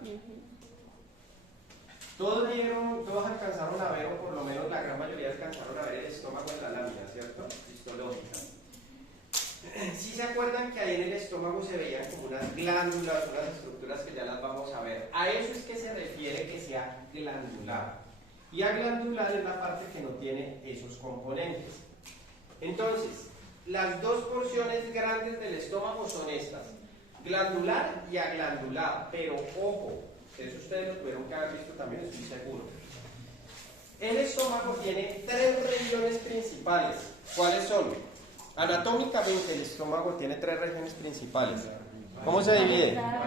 Todos alcanzaron a ver, o por lo menos la gran mayoría alcanzaron a ver el estómago en la lámina, ¿cierto? Histológica. Si se acuerdan que ahí en el estómago se veían como unas glándulas, unas estructuras que ya las vamos a ver. A eso es que se refiere que sea glandular. Y a glandular es la parte que no tiene esos componentes. Entonces, las dos porciones grandes del estómago son estas: glandular y aglandular. Pero ojo, que eso ustedes lo tuvieron que haber visto también, estoy seguro. El estómago tiene 3 regiones principales. ¿Cuáles son? Anatómicamente el estómago tiene 3 regiones principales. ¿Cómo se divide? La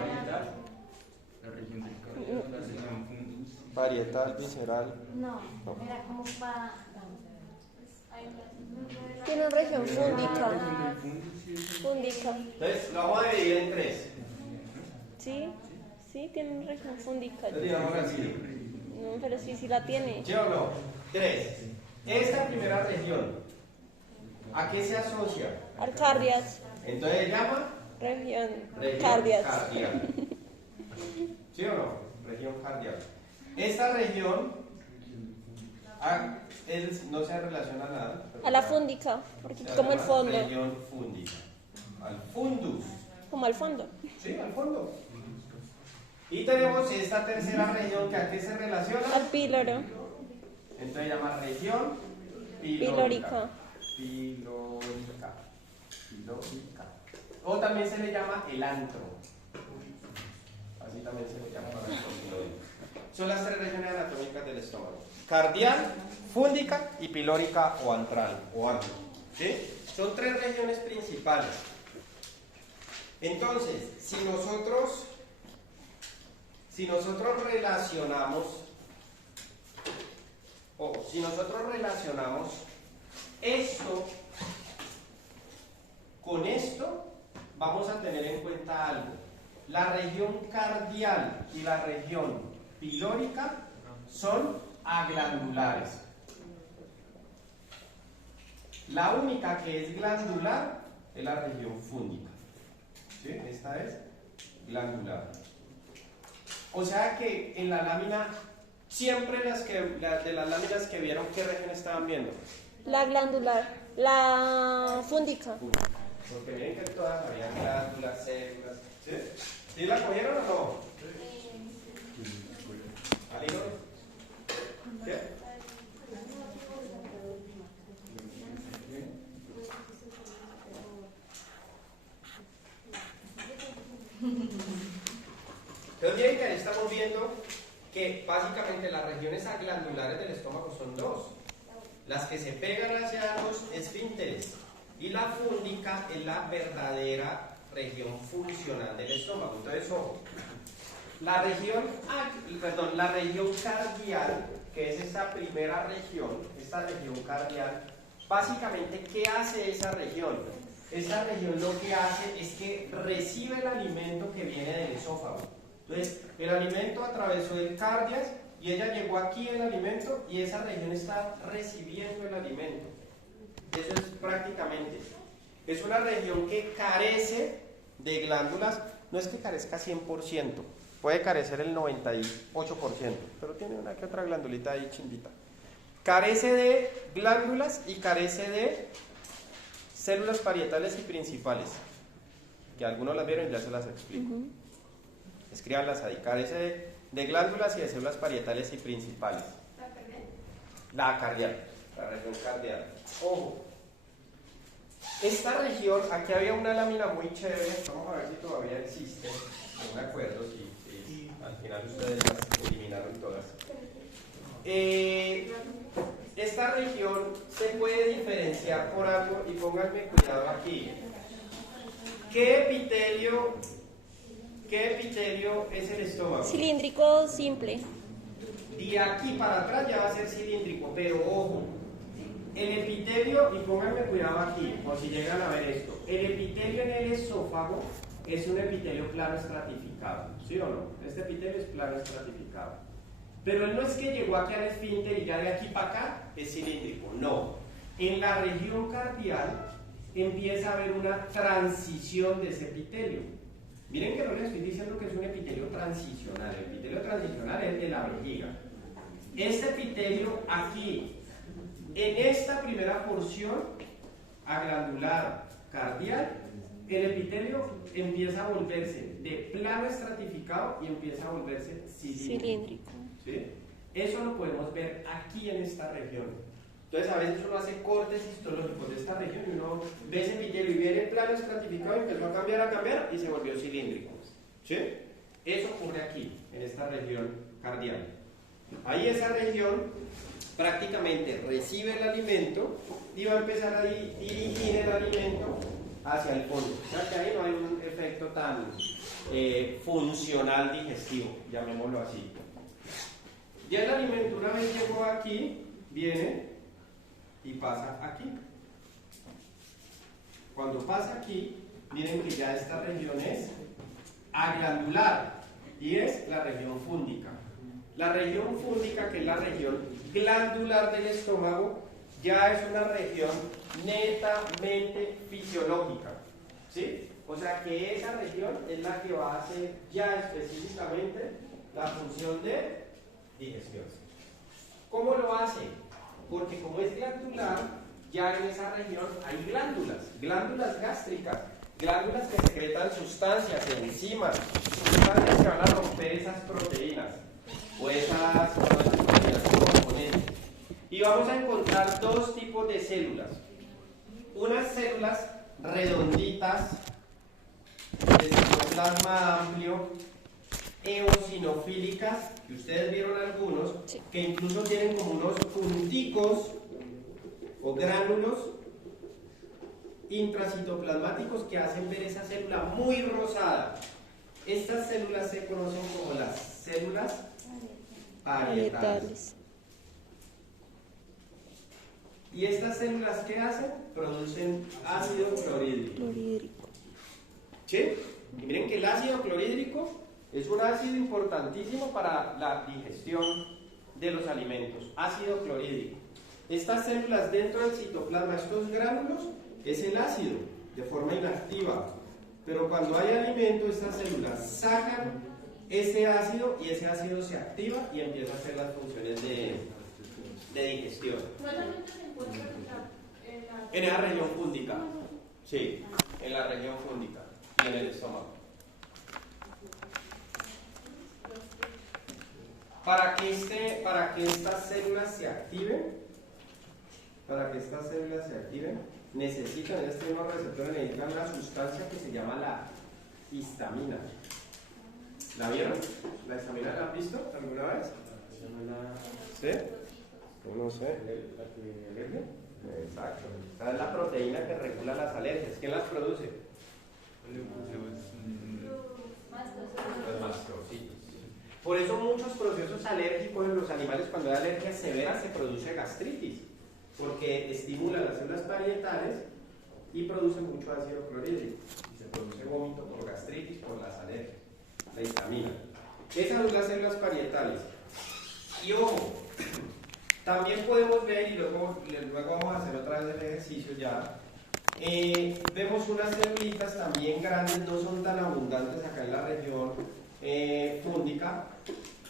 región del cardio, la región fundus. Parietal, visceral. No, era como para. Tiene región fúndica. Fúndica. Entonces lo vamos a dividir en 3. Sí, sí, tiene región fúndica. Entonces digamos así. No, pero sí la tiene. ¿Sí o no? 3. Esta primera región, ¿a qué se asocia? Arcardias. Entonces se llama Región región cardias. cardíaca. ¿Sí o no? Región cardíaca. Esta región no se relaciona a nada. A la fúndica, porque Se como el llama fondo. Región fúndica. Al fundus. Como al fondo. Sí, al fondo. Y tenemos esta tercera región que a qué se relaciona. Al píloro. Entonces se llama región Pilórica. Pilórica. Pilórica. O también se le llama el antro. Así también se le llama para el pilórico. Son las 3 regiones anatómicas del estómago: cardial, fúndica y pilórica o antral o antro. ¿Sí? Son 3 regiones principales. Entonces, si nosotros relacionamos esto con esto, vamos a tener en cuenta algo. La región cardial y la región pilórica son aglandulares. La única que es glandular es la región fúndica. ¿Sí? Esta es glandular. O sea que en la lámina, siempre de las láminas que vieron, ¿qué región estaban viendo? La glandular. La fúndica. Porque miren que todas había glándulas, células. ¿Sí? ¿Sí la cogieron o no? ¿Alino? ¿Qué? Entonces miren que ahí estamos viendo que básicamente las regiones aglandulares del estómago son 2. Las que se pegan hacia los esfínteres y la fúndica es la verdadera región funcional del estómago. Entonces, ojo, la región cardial, que es esta primera región, esta región cardial, básicamente, ¿qué hace esa región? Esta región lo que hace es que recibe el alimento que viene del esófago. Entonces, el alimento atravesó el cardias y ella llegó aquí el alimento y esa región está recibiendo el alimento. Eso es prácticamente. Es una región que carece de glándulas, no es que carezca 100%, puede carecer el 98%, pero tiene una que otra glandulita ahí chimbita. Carece de glándulas y carece de células parietales y principales, que algunos las vieron y ya se las explico. Escríbanlas ahí. Carece de glándulas y de células parietales y principales. La cardial, la región cardial. Ojo, esta región, aquí había una lámina muy chévere, vamos a ver si todavía existe, no me acuerdo si al final ustedes las eliminaron todas. Esta región se puede diferenciar por algo y pónganme cuidado aquí. ¿Qué epitelio es el estómago? Cilíndrico simple. De aquí para atrás ya va a ser cilíndrico, pero ojo, el epitelio, y pónganme cuidado aquí, por si llegan a ver esto, el epitelio en el esófago es un epitelio plano estratificado, ¿sí o no? Este epitelio es plano estratificado. Pero él no es que llegó aquí al esfínter y ya de aquí para acá es cilíndrico, no. En la región cardial empieza a haber una transición de ese epitelio. Miren que no les estoy diciendo que es un epitelio transicional, el epitelio transicional es el de la vejiga. Este epitelio aquí, en esta primera porción aglandular, cardial, el epitelio empieza a volverse de plano estratificado y empieza a volverse cilíndrico. ¿Sí? Eso lo podemos ver aquí en esta región. Entonces a veces uno hace cortes histológicos de esta región y uno ve ese epitelio y ve el plano estratificado y empezó a cambiar y se volvió cilíndrico. ¿Sí? Eso ocurre aquí, en esta región cardial. Ahí esa región prácticamente recibe el alimento y va a empezar a dirigir el alimento hacia el fondo. O sea que ahí no hay un efecto tan funcional digestivo, llamémoslo así. Ya el alimento, una vez llegó aquí, viene y pasa aquí. Cuando pasa aquí, miren que ya esta región es aglandular y es la región fúndica. La región fúndica, que es la región glandular del estómago, ya es una región netamente fisiológica, ¿sí? O sea que esa región es la que va a hacer ya específicamente la función de digestión. ¿Cómo lo hace? Porque como es glandular, ya en esa región hay glándulas gástricas, glándulas que secretan sustancias, enzimas, sustancias que van a romper esas proteínas o esas proteínas componentes. Y vamos a encontrar dos tipos de células. Unas células redonditas de citoplasma amplio, eosinofílicas, que ustedes vieron algunos, que incluso tienen como unos punticos o gránulos intracitoplasmáticos que hacen ver esa célula muy rosada. Estas células se conocen como las células parietales. ¿Y estas células qué hacen? Producen ácido clorhídrico. ¿Sí? Y miren que el ácido clorhídrico es un ácido importantísimo para la digestión de los alimentos. Ácido clorhídrico. Estas células dentro del citoplasma, estos gránulos, es el ácido de forma inactiva. Pero cuando hay alimento, estas células sacan ese ácido y ese ácido se activa y empieza a hacer las funciones de digestión. Solamente se encuentra En la región fúndica. Sí, en la región fúndica y en el estómago. Para que estas células se activen, necesitan, este mismo receptor necesitan una sustancia que se llama la histamina. ¿La vieron? ¿La histamina la han visto alguna vez? ¿Sí? No sé, ¿la alergia? Exacto. Esta es la proteína que regula las alergias. ¿Quién las produce? Los mastocitos. Por eso muchos procesos alérgicos en los animales, cuando hay alergias severas, se produce gastritis, porque estimula las células parietales y produce mucho ácido clorhídrico. Y se produce vómito por gastritis, por las alergias. La histamina. Esas son las células parietales. Y ojo, también podemos ver, y luego vamos a hacer otra vez el ejercicio ya, vemos unas celulitas también grandes, no son tan abundantes acá en la región fúndica,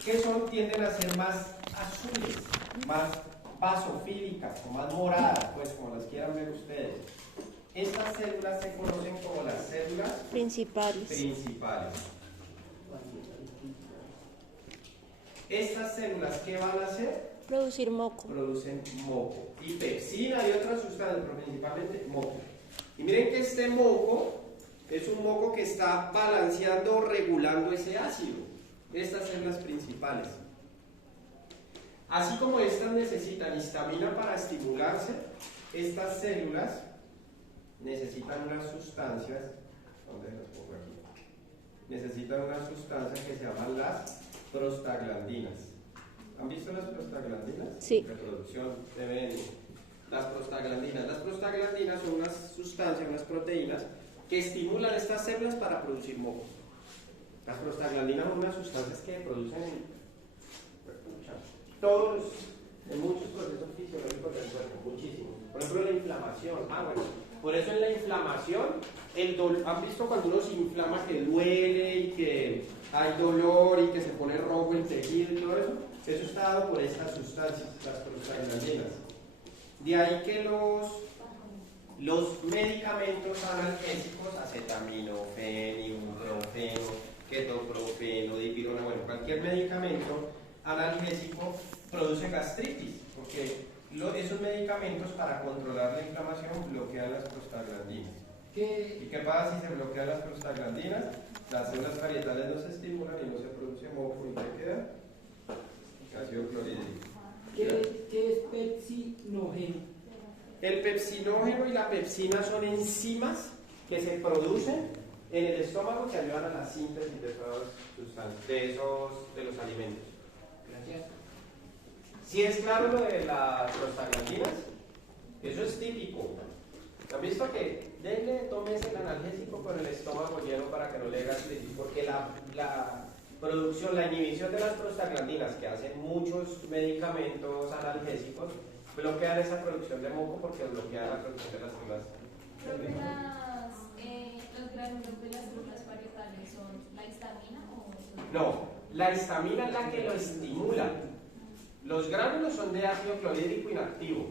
que tienden a ser más azules, más basofílicas o más moradas, pues como las quieran ver ustedes. Estas células se conocen como las células principales. Estas células, ¿qué van a hacer? Producir moco. Producen moco. Y pepsina y otras sustancias, pero principalmente moco. Y miren que este moco es un moco que está balanceando o regulando ese ácido. Estas células principales. Así como estas necesitan histamina para estimularse, estas células necesitan unas sustancias, ¿dónde las pongo aquí? Necesitan unas sustancias que se llaman las prostaglandinas. ¿Han visto las prostaglandinas? Sí. Reproducción de las prostaglandinas. Las prostaglandinas son unas sustancias, unas proteínas que estimulan estas células para producir moco. Las prostaglandinas son unas sustancias que producen en muchos procesos fisiológicos del cuerpo, muchísimos. Por ejemplo, la inflamación. Por eso en la inflamación, ¿han visto cuando uno se inflama que duele y que hay dolor y que se pone rojo el tejido y todo eso? Eso está dado por estas sustancias, las prostaglandinas. De ahí que los los medicamentos analgésicos, acetaminofén, ibuprofeno, ketoprofeno, dipirona, bueno, cualquier medicamento analgésico produce gastritis, porque esos medicamentos para controlar la inflamación bloquean las prostaglandinas. ¿Y qué pasa si se bloquean las prostaglandinas? Las células parietales no se estimulan y no se produce moco, y ¿qué queda? Ácido clorhídrico. ¿Qué es pepsinógeno? El pepsinógeno y la pepsina son enzimas que se producen en el estómago que ayudan a la síntesis de esas sustancias, de los alimentos. Gracias. Si es claro lo de las prostaglandinas, eso es típico. ¿Han visto que tómese el analgésico con el estómago lleno para que no le dé gastritis? Porque la producción, la inhibición de las prostaglandinas que hacen muchos medicamentos analgésicos bloquean esa producción de moco porque bloquean la producción de las células. Creo que los gránulos de las células parietales son la histamina o... No, la histamina es la que lo estimula. Los gránulos son de ácido clorhídrico inactivo,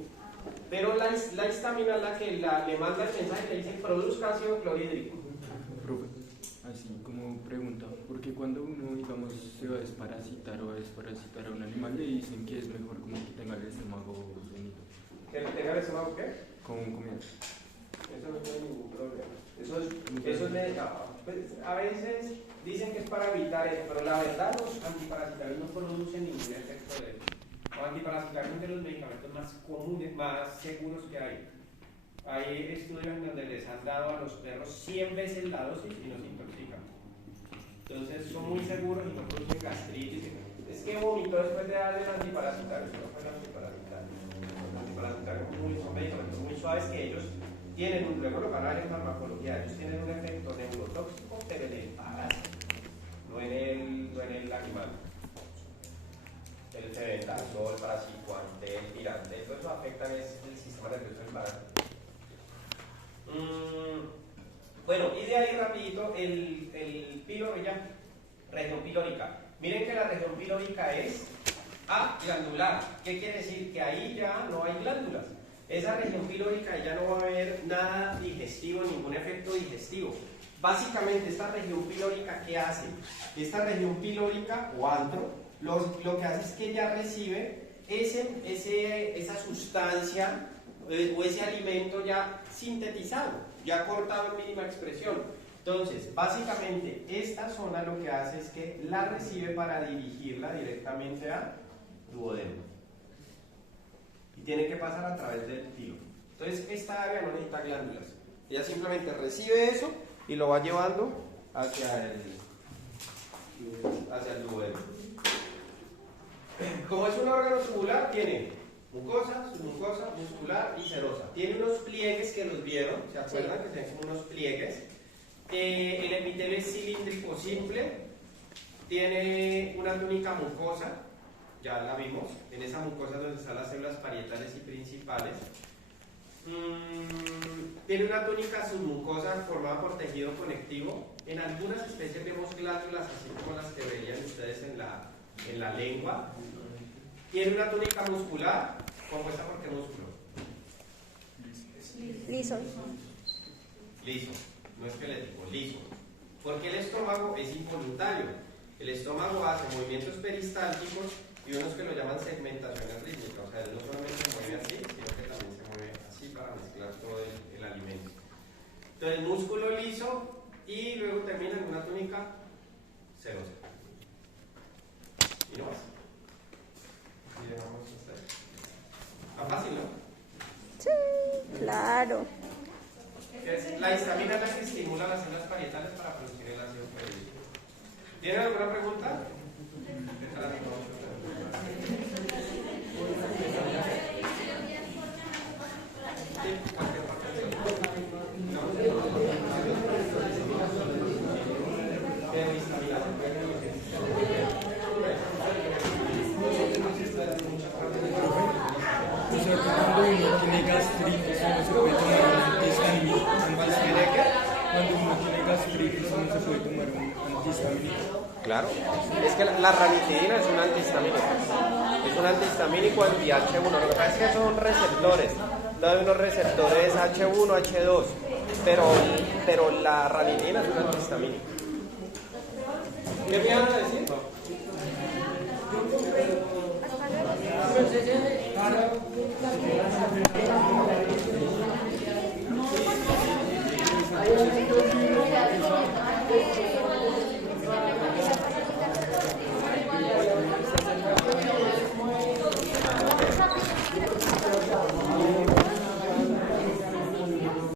pero la histamina es la que le manda el mensaje y le dice produzca ácido clorhídrico. Profe, así como pregunta, porque cuando uno, digamos, se va a desparasitar o a desparasitar a un animal, le dicen que es mejor como que tenga el estómago llenito? ¿Que tenga el estómago qué? Con comida. Eso no tiene ningún problema. Pues, a veces dicen que es para evitar eso, pero la verdad los antiparasitarios no producen ningún efecto de eso. Los antiparasitarios son de los medicamentos más comunes, más seguros que hay. Hay estudios en donde les han dado a los perros 100 veces la dosis y no se intoxican. Entonces son muy seguros y no producen gastritis. Es que vomitó después de darle el antiparasitario, no fue el antiparasitario. Los antiparasitarios son medicamentos muy suaves que ellos tienen, luego lo van a ver en farmacología, ellos tienen un efecto neurotóxico, pero en el parásito, no en el animal. El febendazol, paracicuantel, tirantel, todo eso afecta el sistema nervioso del parásito. Bueno, y de ahí rapidito el píloro ya, región pilórica. Miren que la región pilórica es aglandular. ¿Qué quiere decir? Que ahí ya no hay glándulas. Esa región pilórica ya no va a haber nada digestivo, ningún efecto digestivo. Básicamente esta región pilórica, ¿qué hace? Esta región pilórica o antro, lo que hace es que ya recibe esa sustancia o ese alimento ya sintetizado, ya cortado en mínima expresión. Entonces, básicamente, esta zona lo que hace es que la recibe para dirigirla directamente a duodeno. Y tiene que pasar a través del pilo. Entonces, esta área no necesita glándulas. Ella simplemente recibe eso y lo va llevando hacia el duodeno. Como es un órgano tubular, tiene mucosa, submucosa, muscular y serosa. Tiene unos pliegues que los vieron, ¿se acuerdan? Que tienen como unos pliegues. El epitelio es cilíndrico simple, tiene una túnica mucosa, ya la vimos, en esa mucosa donde están las células parietales y principales. Tiene una túnica submucosa formada por tejido conectivo. En algunas especies vemos glándulas, así como las que verían ustedes en la lengua. Tiene una túnica muscular, compuesta por qué músculo? Liso. Liso, no esquelético, liso. Porque el estómago es involuntario. El estómago hace movimientos peristálticos y unos que lo llaman segmentaciones rítmicas. O sea, él no solamente se mueve así, sino que también se mueve así para mezclar todo el alimento. Entonces, músculo liso y luego termina en una túnica serosa. Y no más. Y dejamos hasta ahí. ¿Está fácil, no? Sí, claro. La histamina es la que estimula las células parietales para producir el ácido clorhídrico. ¿Tienen alguna pregunta? Cuando uno tiene gastritis, uno se puede tomar un antihistamínico. Cuando uno tiene gastritis, uno se puede tomar un antihistamínico. Claro, es que la ranitidina es un antihistamínico. Es un antihistamínico anti-H1. Lo que pasa es que son receptores. da unos receptores H1, H2, pero la ranitidina es un antihistamínico. ¿Qué me iban a decir? Hasta luego.